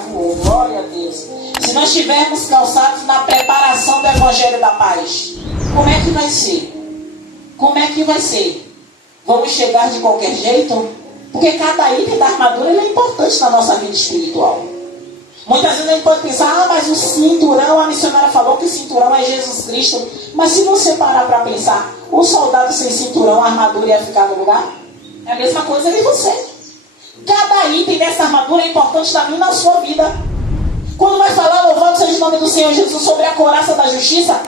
voou, glória a Deus, se não estivermos calçados na preparação do Evangelho da Paz, como é que vai ser? Como é que vai ser? Vamos chegar de qualquer jeito? Porque cada item da armadura ele é importante na nossa vida espiritual. Muitas vezes a gente pode pensar, mas o cinturão, a missionária falou que o cinturão é Jesus Cristo. Mas se você parar para pensar, o soldado sem cinturão, a armadura ia ficar no lugar? É a mesma coisa de você. Cada item dessa armadura é importante na minha e na sua vida. Quando vai falar, louvado seja o nome do Senhor Jesus, sobre a couraça da justiça,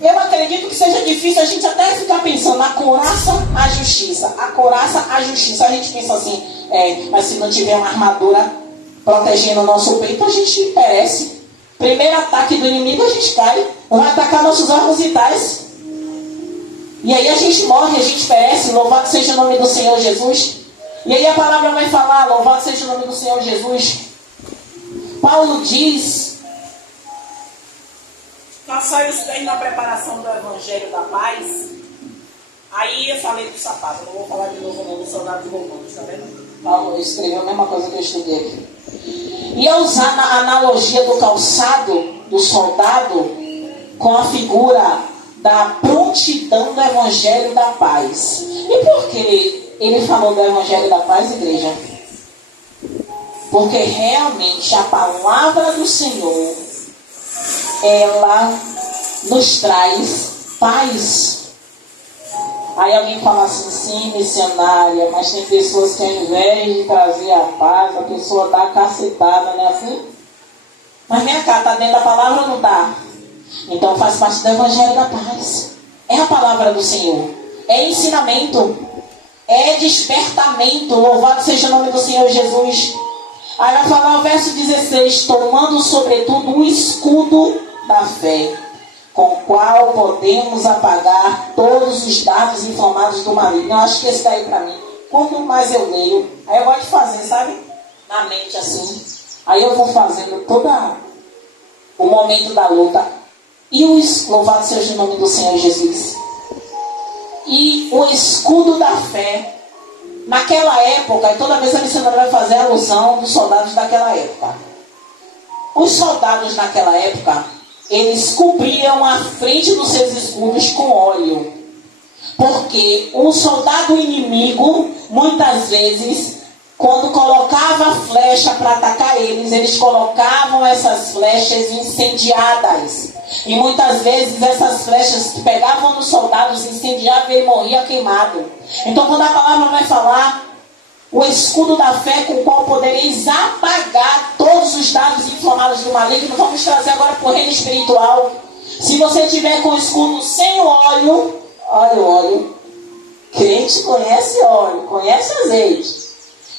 eu acredito que seja difícil a gente até ficar pensando na couraça, a justiça. A couraça, a justiça. A gente pensa assim, mas se não tiver uma armadura protegendo o nosso peito, a gente perece. Primeiro ataque do inimigo, a gente cai. Vai atacar nossos órgãos vitais. E aí a gente morre, a gente perece. Louvado seja o nome do Senhor Jesus. E aí a palavra vai falar, louvado seja o nome do Senhor Jesus. Paulo diz, calçai os pés na preparação do Evangelho da Paz. Aí eu falei do sapato, não vou falar de novo não, dos soldados romanos, tá vendo? Paulo escreveu a mesma coisa que eu estudei aqui. E eu usar a analogia do calçado do soldado com a figura da prontidão do Evangelho da Paz. E por que ele falou do Evangelho da Paz, igreja? Porque realmente a palavra do Senhor, ela nos traz paz. Aí alguém fala assim, sim, missionária, mas tem pessoas que ao invés de trazer a paz, a pessoa dá cacetada, não é assim? Mas vem cá, está dentro da palavra ou não está? Então faz parte do evangelho da paz. É a palavra do Senhor. É ensinamento. É despertamento. Louvado seja o nome do Senhor Jesus. Aí vai falar o verso 16. Tomando sobretudo o escudo da fé, com o qual podemos apagar todos os dardos inflamados do maligno. Eu acho que esse daí para mim, quanto mais eu leio, aí eu gosto de fazer, sabe? Na mente assim. Aí eu vou fazendo todo o momento da luta. E louvado seja o nome do Senhor Jesus. E o escudo da fé. Naquela época, e toda vez a missionária vai fazer alusão dos soldados daquela época. Os soldados naquela época, eles cobriam a frente dos seus escudos com óleo. Porque o soldado inimigo, muitas vezes, quando colocava flecha para atacar eles colocavam essas flechas incendiadas. E muitas vezes essas flechas que pegavam nos soldados incendiavam e ele morria queimado. Então quando a palavra vai falar, o escudo da fé com o qual podereis apagar todos os dardos inflamados do maligno, vamos trazer agora para o reino espiritual. Se você tiver com o escudo sem óleo, olha o óleo. Crente conhece óleo, conhece azeite.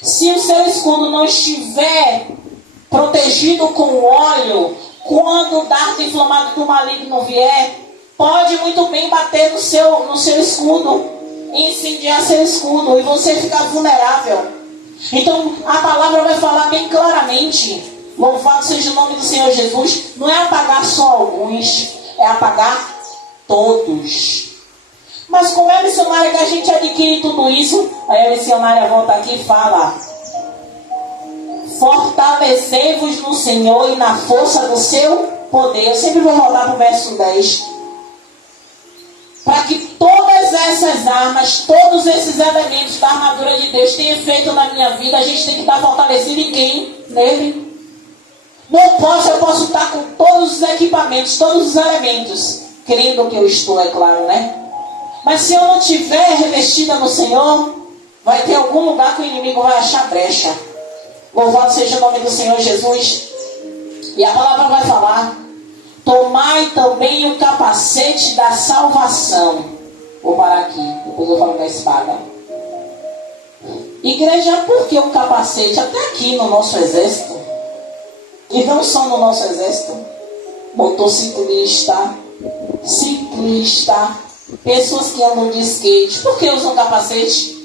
Se o seu escudo não estiver protegido com óleo, quando o dardo inflamado do maligno vier, pode muito bem bater no seu escudo, incendiar seu escudo e você ficar vulnerável. Então a palavra vai falar bem claramente, louvado seja o nome do Senhor Jesus, não é apagar só alguns, é apagar todos. Mas como é a missionária que a gente adquire tudo isso? Aí a missionária volta aqui e fala: fortalecei-vos no Senhor e na força do seu poder. Eu sempre vou voltar para o verso 10. Para que todas essas armas, todos esses elementos da armadura de Deus tenham efeito na minha vida, a gente tem que estar fortalecido em quem? Nele. Eu posso estar com todos os equipamentos, todos os elementos, crendo que eu estou, é claro, né? Mas se eu não estiver revestida no Senhor, vai ter algum lugar que o inimigo vai achar brecha. Louvado seja o nome do Senhor Jesus. E a palavra vai falar: tomai também o capacete da salvação. Vou parar aqui, depois eu falo da espada. Igreja, por que o capacete? Até aqui no nosso exército, e não só no nosso exército, motociclista, ciclista, pessoas que andam de skate, por que usam capacete?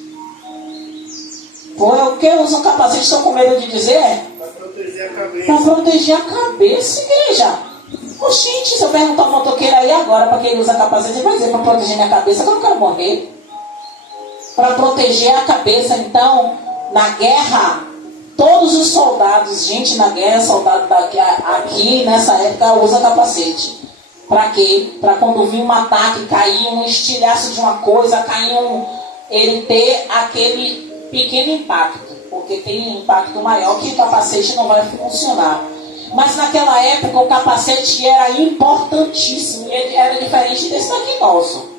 Por que usam capacete? Estão com medo de dizer? Para proteger a cabeça. Para proteger a cabeça, igreja. Oxente, se eu perguntar ao motoqueiro aí agora para que ele usa capacete, ele vai dizer: para proteger minha cabeça, que eu não quero morrer. Para proteger a cabeça. Então, na guerra, todos os soldados, gente na guerra, soldado aqui nessa época usa capacete. Para quê? Para quando vir um ataque, cair um estilhaço de uma coisa, ele ter aquele pequeno impacto. Porque tem um impacto maior que o capacete não vai funcionar. Mas naquela época o capacete era importantíssimo. Ele era diferente desse daqui nosso.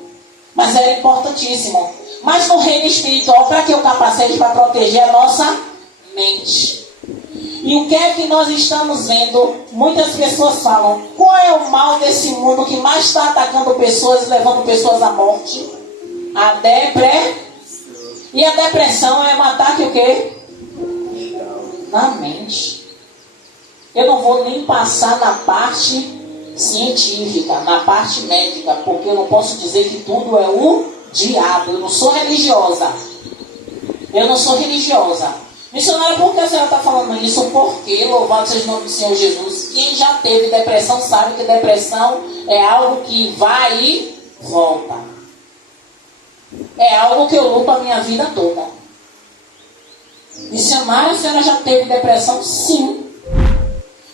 Mas era importantíssimo. Mas no reino espiritual, para que o capacete? Para proteger a nossa mente. E o que é que nós estamos vendo? Muitas pessoas falam: qual é o mal desse mundo que mais está atacando pessoas e levando pessoas à morte? A depressão. E a depressão é um ataque o quê? Na mente. Eu não vou nem passar na parte científica, na parte médica, porque eu não posso dizer que tudo é o diabo. Eu não sou religiosa. Missionário, por que a senhora está falando isso? Porque, louvado seja o nome do Senhor Jesus, quem já teve depressão sabe que depressão é algo que vai e volta. É algo que eu luto a minha vida toda. Missionário, a senhora já teve depressão? Sim.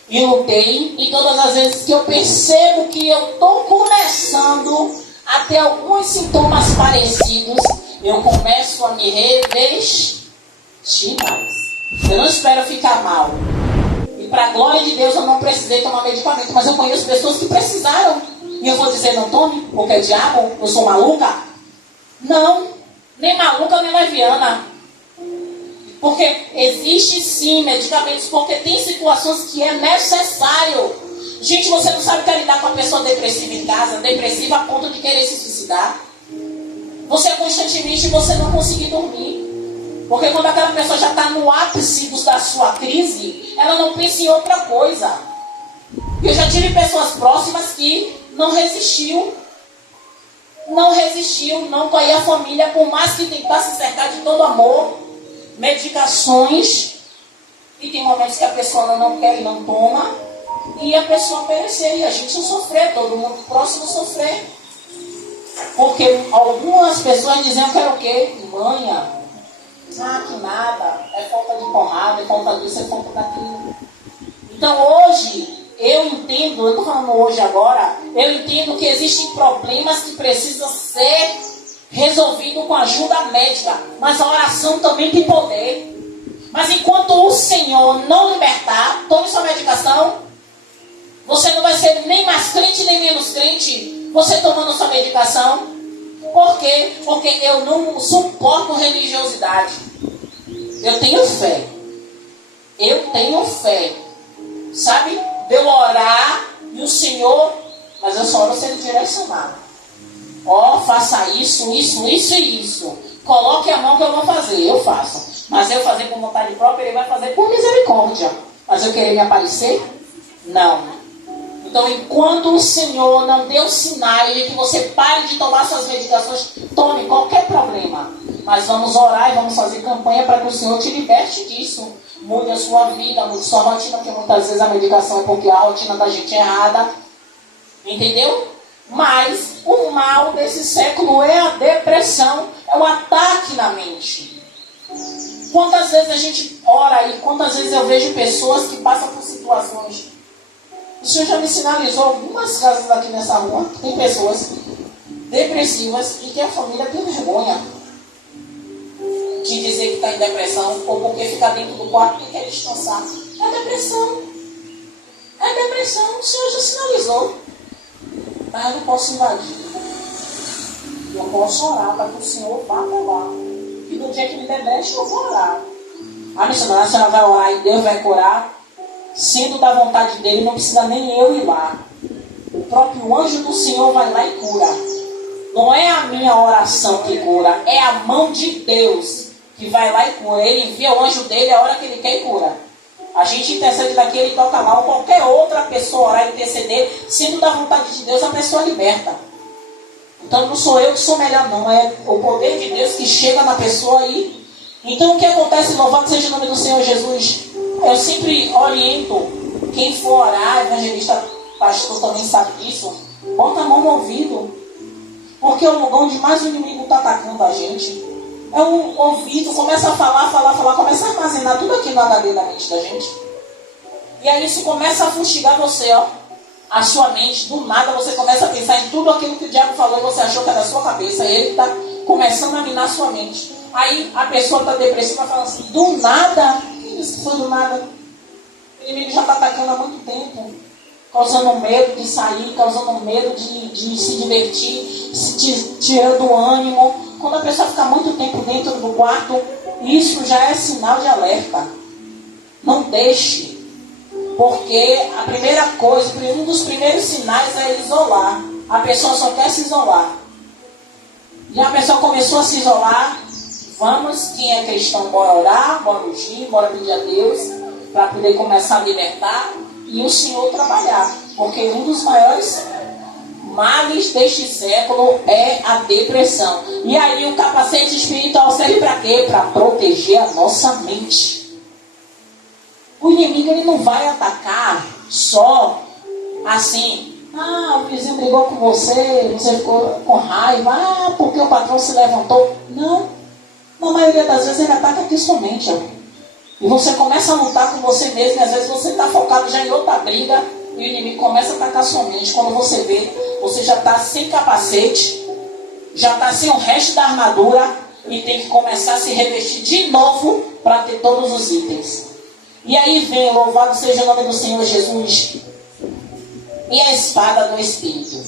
E lutei, e todas as vezes que eu percebo que eu estou começando a ter alguns sintomas parecidos, eu começo a me revestir mais. Eu não espero ficar mal. E para a glória de Deus eu não precisei tomar medicamento, mas eu conheço pessoas que precisaram. E eu vou dizer: não tome, porque é diabo, eu sou maluca. Não, nem maluca, nem leviana. Porque existe sim medicamentos, porque tem situações que é necessário. Gente, você não sabe que lidar com a pessoa depressiva em casa, depressiva a ponto de querer se suicidar. Você constantemente, você não conseguir dormir. Porque quando aquela pessoa já está no ápice da sua crise, ela não pensa em outra coisa. Eu já tive pessoas próximas que não resistiu. Não aí a família, por mais que tentasse se cercar de todo amor, medicações, e tem momentos que a pessoa não quer e não toma, e a pessoa perecer, e a gente sofrer, todo mundo próximo sofrer. Porque algumas pessoas diziam que era o quê? Manha. Que nada, é falta de porrada, é falta disso, é falta daquilo. Então hoje, eu entendo, eu estou falando hoje agora, eu entendo que existem problemas que precisam ser resolvidos com ajuda médica, mas a oração também tem poder. Mas enquanto o Senhor não libertar, tome sua medicação, você não vai ser nem mais crente nem menos crente, você tomando sua medicação. Por quê? Porque eu não suporto religiosidade. Eu tenho fé. Sabe? De eu orar e o Senhor, mas eu só oro se Ele direcionar. Faça isso. Coloque a mão que eu vou fazer. Eu faço. Mas eu fazer por vontade própria, Ele vai fazer por misericórdia. Mas eu querer me aparecer? Não. Então, enquanto o Senhor não deu sinais de que você pare de tomar suas medicações, tome qualquer problema. Mas vamos orar e vamos fazer campanha para que o Senhor te liberte disso. Mude a sua vida, mude a sua rotina, porque muitas vezes a medicação é porque a rotina da gente é errada. Entendeu? Mas o mal desse século é a depressão, é o ataque na mente. Quantas vezes a gente ora e quantas vezes eu vejo pessoas que passam por situações. O Senhor já me sinalizou algumas casas aqui nessa rua, tem pessoas depressivas e que a família tem vergonha de dizer que está em depressão, ou porque fica dentro do quarto e quer descansar. É depressão. O Senhor já sinalizou. Mas eu não posso invadir. Eu posso orar para que o Senhor vá para lá. E no dia que me der brecha, eu vou orar. A missionária, a senhora vai orar e Deus vai curar. Sendo da vontade dele, não precisa nem eu ir lá. O próprio anjo do Senhor vai lá e cura. Não é a minha oração que cura, é a mão de Deus que vai lá e cura. Ele envia o anjo dele a hora que ele quer e cura. A gente intercede daqui, ele toca lá, ou qualquer outra pessoa orar e interceder, sendo da vontade de Deus, a pessoa liberta. Então não sou eu que sou melhor, não. É o poder de Deus que chega na pessoa aí. Então o que acontece? Louvado seja o nome do Senhor Jesus. Eu sempre oriento quem for orar, evangelista, pastor também sabe disso. Bota a mão no ouvido. Porque é o lugar onde mais o inimigo está atacando a gente. É o ouvido, começa a falar, começa a armazenar tudo aqui no HD da mente da gente. E aí isso começa a fustigar você, a sua mente. Do nada você começa a pensar em tudo aquilo que o diabo falou e você achou que era da sua cabeça. E ele está começando a minar a sua mente. Aí a pessoa está depressiva falando assim, do nada. Isso foi do nada. O inimigo já está atacando há muito tempo, causando medo de sair, causando medo de se divertir, tirando o ânimo. Quando a pessoa fica muito tempo dentro do quarto, isso já é sinal de alerta. Não deixe, porque a primeira coisa, um dos primeiros sinais é isolar. A pessoa só quer se isolar. E a pessoa começou a se isolar. Vamos, quem é cristão, bora orar, bora ungir, bora pedir a Deus, para poder começar a libertar e o Senhor trabalhar. Porque um dos maiores males deste século é a depressão. E aí o capacete espiritual serve para quê? Para proteger a nossa mente. O inimigo ele não vai atacar só assim. O vizinho brigou com você ficou com raiva. Porque o patrão se levantou. Não. Na maioria das vezes ele ataca aqui somente. E você começa a lutar com você mesmo. E às vezes você está focado já em outra briga. E o inimigo começa a atacar sua mente. Quando você vê, você já está sem capacete. Já está sem o resto da armadura. E tem que começar a se revestir de novo para ter todos os itens. E aí vem, louvado seja o nome do Senhor Jesus. E a espada do Espírito.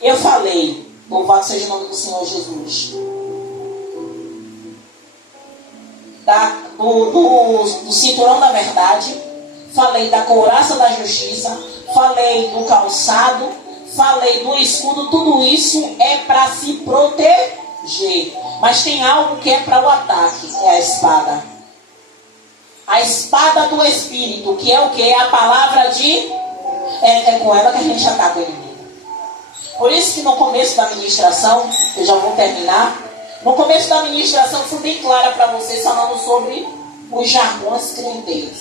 Eu falei, louvado seja o nome do Senhor Jesus. do cinturão da verdade, falei da couraça da justiça, falei do calçado, falei do escudo. Tudo isso é para se proteger. Mas tem algo que é para o ataque, é a espada. A espada do Espírito, que é o que? É a palavra de... É com ela que a gente ataca o inimigo. Por isso que no começo da ministração, eu já vou terminar, no começo da ministração fui bem clara para vocês falando sobre os jargões crenteiros.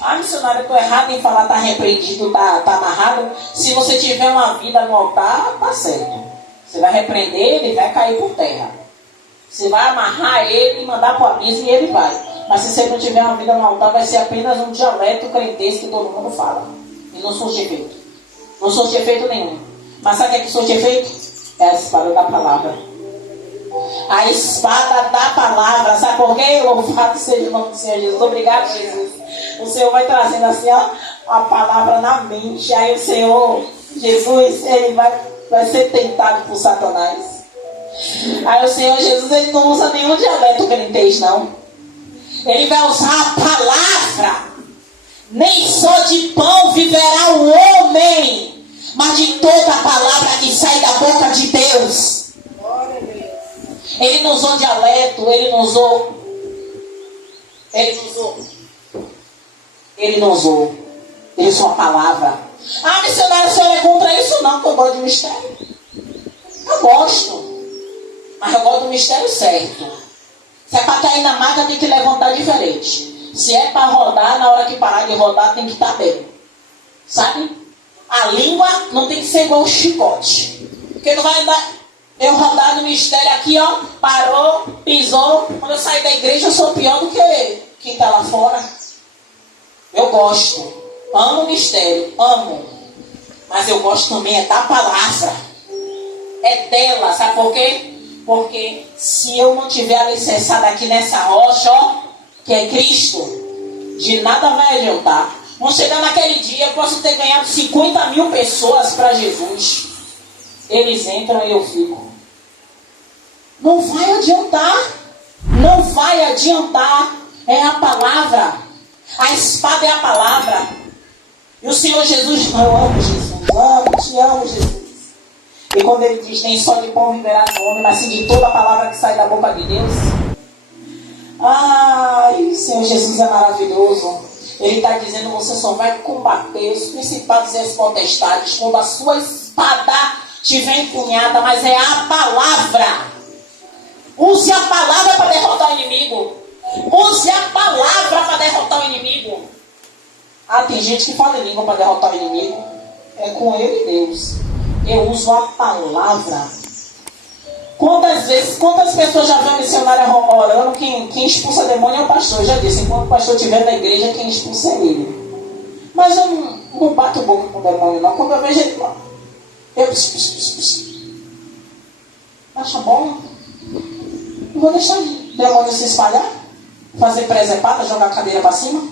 Ah, missionário, eu estou errado em falar, está repreendido, está amarrado. Se você tiver uma vida no altar, está certo. Você vai repreender, ele vai cair por terra. Você vai amarrar ele e mandar para o abismo e ele vai. Mas se você não tiver uma vida no altar, vai ser apenas um dialeto crentesco que todo mundo fala. E não surte efeito. Não surte efeito nenhum. Mas sabe o que surte efeito? É a espada da palavra. A espada da palavra. Sabe por quê? Louvado seja o nome do Senhor Jesus. Obrigado, Jesus. O Senhor vai trazendo assim, ó, a palavra na mente. Aí o Senhor, Jesus, ele vai ser tentado por Satanás. Aí o Senhor Jesus, ele não usa nenhum dialeto crentez, não. Ele vai usar a palavra. Nem só de pão viverá o homem, mas de toda a palavra que sai da boca de Deus. Ele não usou dialeto, ele não usou. Ele usou a palavra. Ah, missionário, a senhora é contra isso? Não, que eu gosto de mistério. Eu gosto. Mas eu gosto do mistério certo. Se é para cair na maca, tem que levantar diferente. Se é para rodar, na hora que parar de rodar, tem que estar bem. Sabe? A língua não tem que ser igual o chicote. Porque não vai dar... Eu rodar no mistério aqui, ó. Parou, pisou. Quando eu sair da igreja, eu sou pior do que quem está lá fora. Eu gosto. Amo o mistério. Amo. Mas eu gosto também é da palavra. É dela. Sabe por quê? Porque se eu não tiver alicerçado aqui nessa rocha, ó, que é Cristo, de nada vai adiantar. Vamos chegar naquele dia, eu posso ter ganhado 50 mil pessoas para Jesus. Eles entram e eu fico. Não vai adiantar. Não vai adiantar. É a palavra. A espada é a palavra. E o Senhor Jesus, eu amo Jesus. Te amo, Jesus. E quando ele diz, nem só de pão viverá o homem, mas sim de toda a palavra que sai da boca de Deus. Ai, o Senhor Jesus é maravilhoso. Ele está dizendo, você só vai combater os principados e as potestades quando a sua espada estiver empunhada, mas é a palavra. Use a palavra para derrotar o inimigo. Use a palavra para derrotar o inimigo. Ah, tem gente que fala em língua para derrotar o inimigo. É com ele e Deus. Eu uso a palavra. Quantas pessoas já viram o missionário orando? Quem expulsa demônio é o pastor. Eu já disse, enquanto o pastor estiver na igreja, quem expulsa é ele. Mas eu não bato boca com o demônio, não. Quando eu vejo ele, eu acha bom? Não vou deixar o demônio se espalhar, fazer presepada, jogar a cadeira para cima.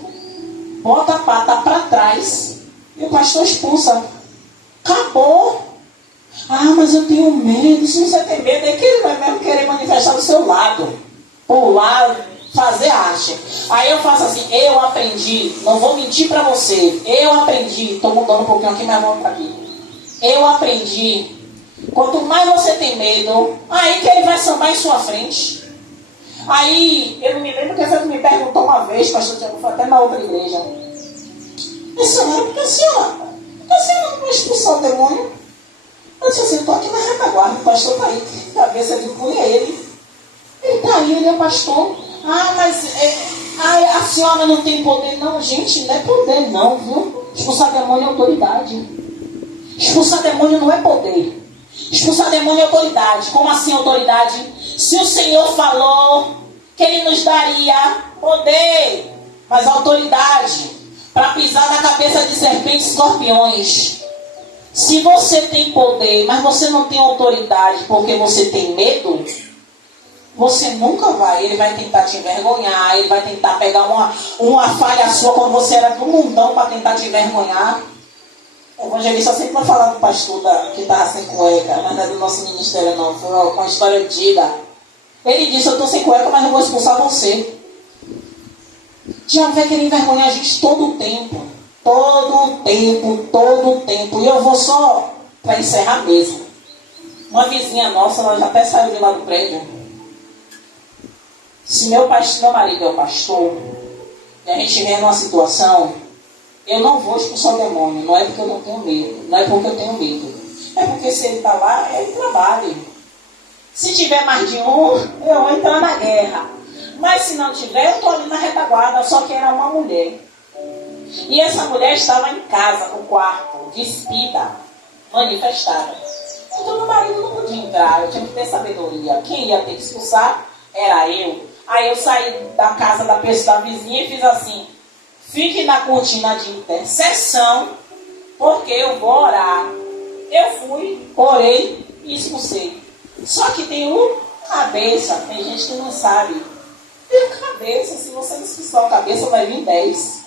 Bota a pata para trás e o pastor expulsa. Acabou. Ah, mas eu tenho medo. Se você tem medo, é que ele vai mesmo querer manifestar do seu lado. Pular, fazer arte. Aí eu faço assim, eu aprendi, não vou mentir para você, eu aprendi, estou mudando um pouquinho aqui, mas vamos para aqui. Eu aprendi, quanto mais você tem medo, aí que ele vai sambar em sua frente. Aí, eu não me lembro que você me perguntou uma vez, pastor Tiago, foi até na outra igreja. Senhora, por que a senhora não vai expulsar o demônio? Eu disse assim, estou aqui na retaguarda, o pastor está aí, cabeça de punha é ele. Ele está aí, ele é pastor. Ah, mas a senhora não tem poder. Não, gente, não é poder não, viu? Expulsar demônio é autoridade. Expulsar demônio não é poder. Expulsar demônio é autoridade. Como assim autoridade? Se o Senhor falou que Ele nos daria poder, mas autoridade para pisar na cabeça de serpentes e escorpiões. Se você tem poder, mas você não tem autoridade porque você tem medo, você nunca vai. Ele vai tentar te envergonhar, ele vai tentar pegar uma falha sua quando você era do mundão para tentar te envergonhar. O evangelista sempre vai falar do pastor que estava sem cueca, mas não é do nosso ministério não, foi uma história antiga. Ele disse, eu estou sem cueca, mas não vou expulsar você. O diabo vai querer envergonhar a gente todo o tempo. Todo o tempo. E eu vou só para encerrar mesmo. Uma vizinha nossa, ela já até saiu de lá do prédio. Se meu marido é o pastor, e a gente estiver numa situação, eu não vou expulsar o demônio. Não é porque eu não tenho medo. Não é porque eu tenho medo. É porque se ele está lá, ele trabalha. Se tiver mais de um, eu vou entrar na guerra. Mas se não tiver, eu estou ali na retaguarda. Só que era uma mulher. E essa mulher estava em casa, no quarto, despida, manifestada. Então meu marido não podia entrar, eu tinha que ter sabedoria. Quem ia ter que expulsar era eu. Aí eu saí da casa da pessoa, da vizinha, e fiz assim: fique na cortina de intercessão, porque eu vou orar. Eu fui, orei e expulsei. Só que tem um cabeça, tem gente que não sabe. Tem um cabeça, se você não expulsar a cabeça, vai vir 10.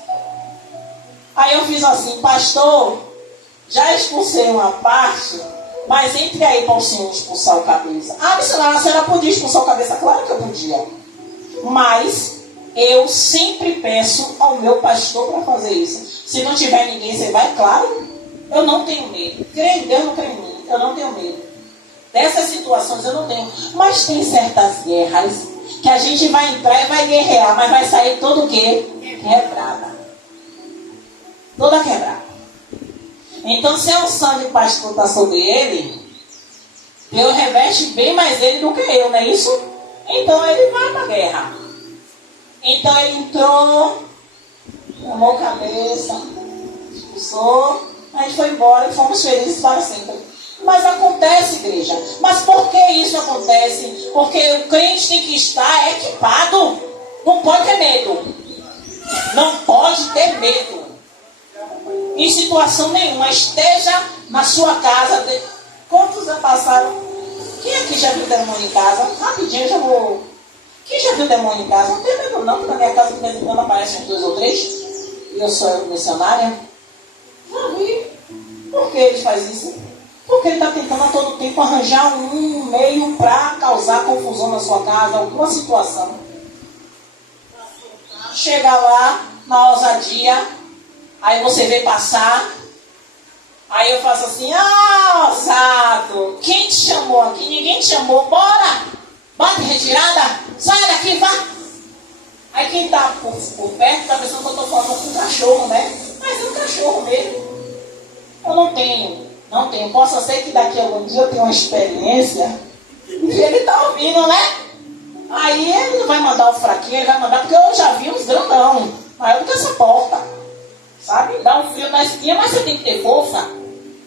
Aí eu fiz assim: pastor, já expulsei uma parte, mas entre aí para o senhor expulsar o cabeça. Ah, missionária, a senhora podia expulsar o cabeça? Claro que eu podia. Mas eu sempre peço ao meu pastor para fazer isso. Se não tiver ninguém, você vai? Claro. Eu não tenho medo. Creio em Deus, não creio em mim. Eu não tenho medo. Dessas situações eu não tenho. Mas tem certas guerras que a gente vai entrar e vai guerrear, mas vai sair todo o quê? Quebrada. Toda quebrada. Então, se é o sangue do pastor está sobre ele, Deus reveste bem mais ele do que eu, não é isso? Então, ele vai para a guerra. Então, ele entrou, tomou cabeça, expulsou, a gente foi embora e fomos felizes para sempre. Mas acontece, igreja. Mas por que isso acontece? Porque o crente tem que estar equipado. Não pode ter medo. Não pode ter medo. Em situação nenhuma. Esteja na sua casa. Quantos já passaram? Quem aqui já viu demônio em casa? Rapidinho eu já vou. Quem já viu demônio em casa? Não tem medo não, porque na minha casa de vez em quando aparecem uns 2 ou 3. E eu sou missionária. Já vi. Por que ele faz isso? Porque ele está tentando a todo tempo arranjar um meio para causar confusão na sua casa, alguma situação. Chega lá, na ousadia, aí você vê passar, aí eu faço assim: ah, ousado, quem te chamou aqui? Ninguém te chamou, bora! Bate retirada, sai daqui, vá! Aí quem está por perto está pensando que eu estou falando com um cachorro, né? Mas é um cachorro mesmo. Eu não tenho. Possa ser que daqui a algum dia eu tenha uma experiência e ele está ouvindo, né? Aí ele não vai mandar o fraquinho, ele vai mandar, porque eu já vi uns grandão, maior do que essa porta. Sabe? Dá um frio na espinha, mas você tem que ter força.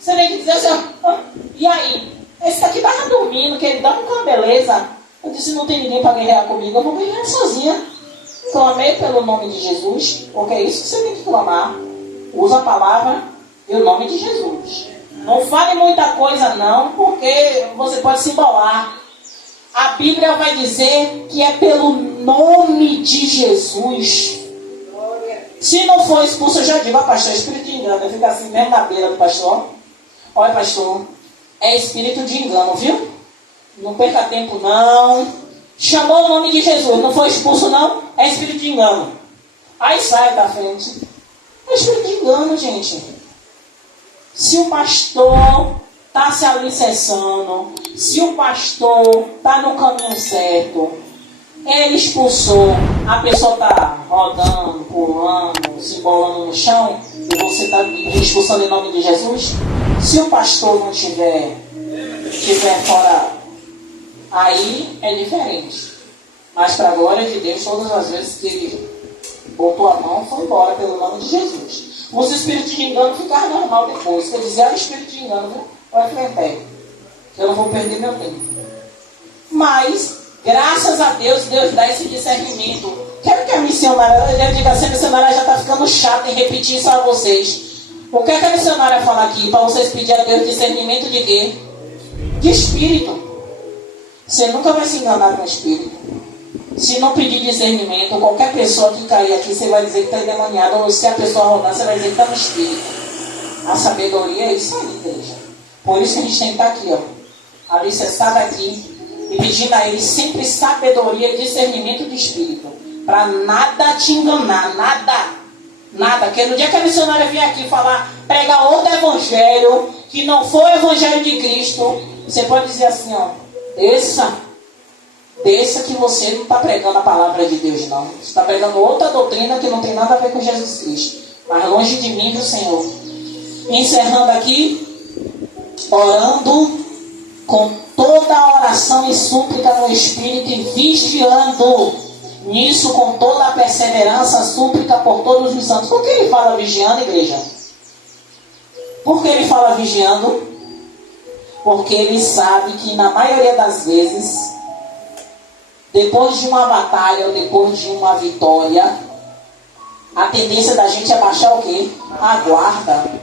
Você tem que dizer assim: ah, e aí? Esse daqui estava dormindo, que ele dá uma beleza. Eu disse: não tem ninguém para guerrear comigo, eu vou guerrear sozinha. Clamei pelo nome de Jesus, porque é isso que você tem que clamar. Usa a palavra e o nome de Jesus. Não fale muita coisa não, porque você pode se embolar. A Bíblia vai dizer que é pelo nome de Jesus. Se não for expulso, eu já digo: pastor, é espírito de engano. Eu fico assim mesmo na beira do pastor. Olha, pastor, é espírito de engano, viu? Não perca tempo não. Chamou o nome de Jesus, não foi expulso não, é espírito de engano. Aí sai da frente. É espírito de engano, gente. Se o pastor está se alicerçando, se o pastor está no caminho certo, ele expulsou, a pessoa está rodando, pulando, se embolando no chão, e você está expulsando em nome de Jesus. Se o pastor não estiver fora, aí é diferente. Mas para a glória de Deus, todas as vezes que ele botou a mão, foi embora pelo nome de Jesus. Os espíritos de engano ficaram normal depois. Quer dizer, era espírito de engano, viu? Olha que pé. Eu não vou perder meu tempo. Mas, graças a Deus, Deus dá esse discernimento. Quero que a missionária, eu diga assim: a missionária já está ficando chata em repetir isso a vocês. O que é que a missionária fala aqui? Para vocês pedirem a Deus discernimento de quê? De espírito. Você nunca vai se enganar com o espírito. Se não pedir discernimento, qualquer pessoa que cair aqui, você vai dizer que está endemoniada. Ou se a pessoa rodar, você vai dizer que está no espírito. A sabedoria é isso aí, igreja. Por isso que a gente tem que estar aqui, ó, alicerçado aqui, e pedindo a ele sempre sabedoria e discernimento de espírito. para nada te enganar, nada. Porque no dia que a missionária vier aqui pregar outro evangelho, que não for o evangelho de Cristo, você pode dizer assim, ó, desça que você não está pregando a palavra de Deus, não. Você está pregando outra doutrina que não tem nada a ver com Jesus Cristo. Mas longe de mim, do Senhor. Encerrando aqui, orando com toda a oração e súplica no Espírito e vigiando nisso com toda a perseverança, súplica por todos os santos. Por que ele fala vigiando, igreja? Por que ele fala vigiando? Porque ele sabe que na maioria das vezes, depois de uma batalha ou depois de uma vitória, a tendência da gente é baixar o quê? A guarda.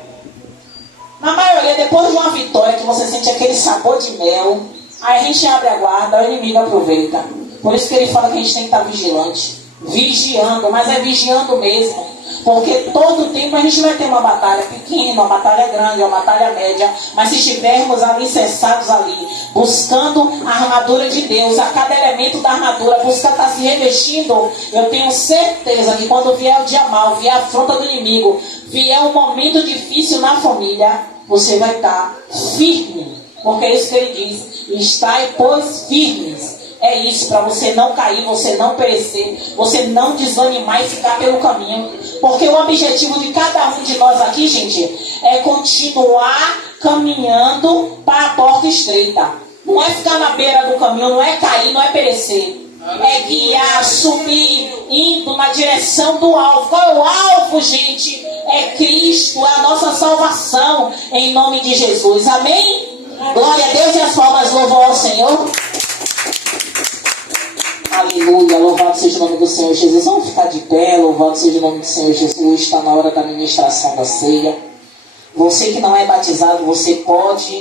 Na maioria, depois de uma vitória que você sente aquele sabor de mel, aí a gente abre a guarda, o inimigo aproveita. Por isso que ele fala que a gente tem que estar vigilante. Vigiando, mas é vigiando mesmo. Porque todo tempo a gente vai ter uma batalha pequena, uma batalha grande, uma batalha média. Mas se estivermos alicerçados ali, buscando a armadura de Deus, a cada elemento da armadura, buscar estar se revestindo, eu tenho certeza que quando vier o dia mau, vier a afronta do inimigo, vier um momento difícil na família, você vai estar firme. Porque é isso que ele diz: estai, pois, firmes. É isso, para você não cair, você não perecer, você não desanimar e ficar pelo caminho. Porque o objetivo de cada um de nós aqui, gente, é continuar caminhando para a porta estreita. Não é ficar na beira do caminho, não é cair, não é perecer. É guiar, subir, indo na direção do alvo. Qual é o alvo, gente? É Cristo, é a nossa salvação, em nome de Jesus. Amém? Glória a Deus, e as palmas louvam ao Senhor. Aleluia, louvado seja o nome do Senhor Jesus. Vamos ficar de pé, louvado seja o nome do Senhor Jesus. Está na hora da ministração da ceia. Você que não é batizado, você pode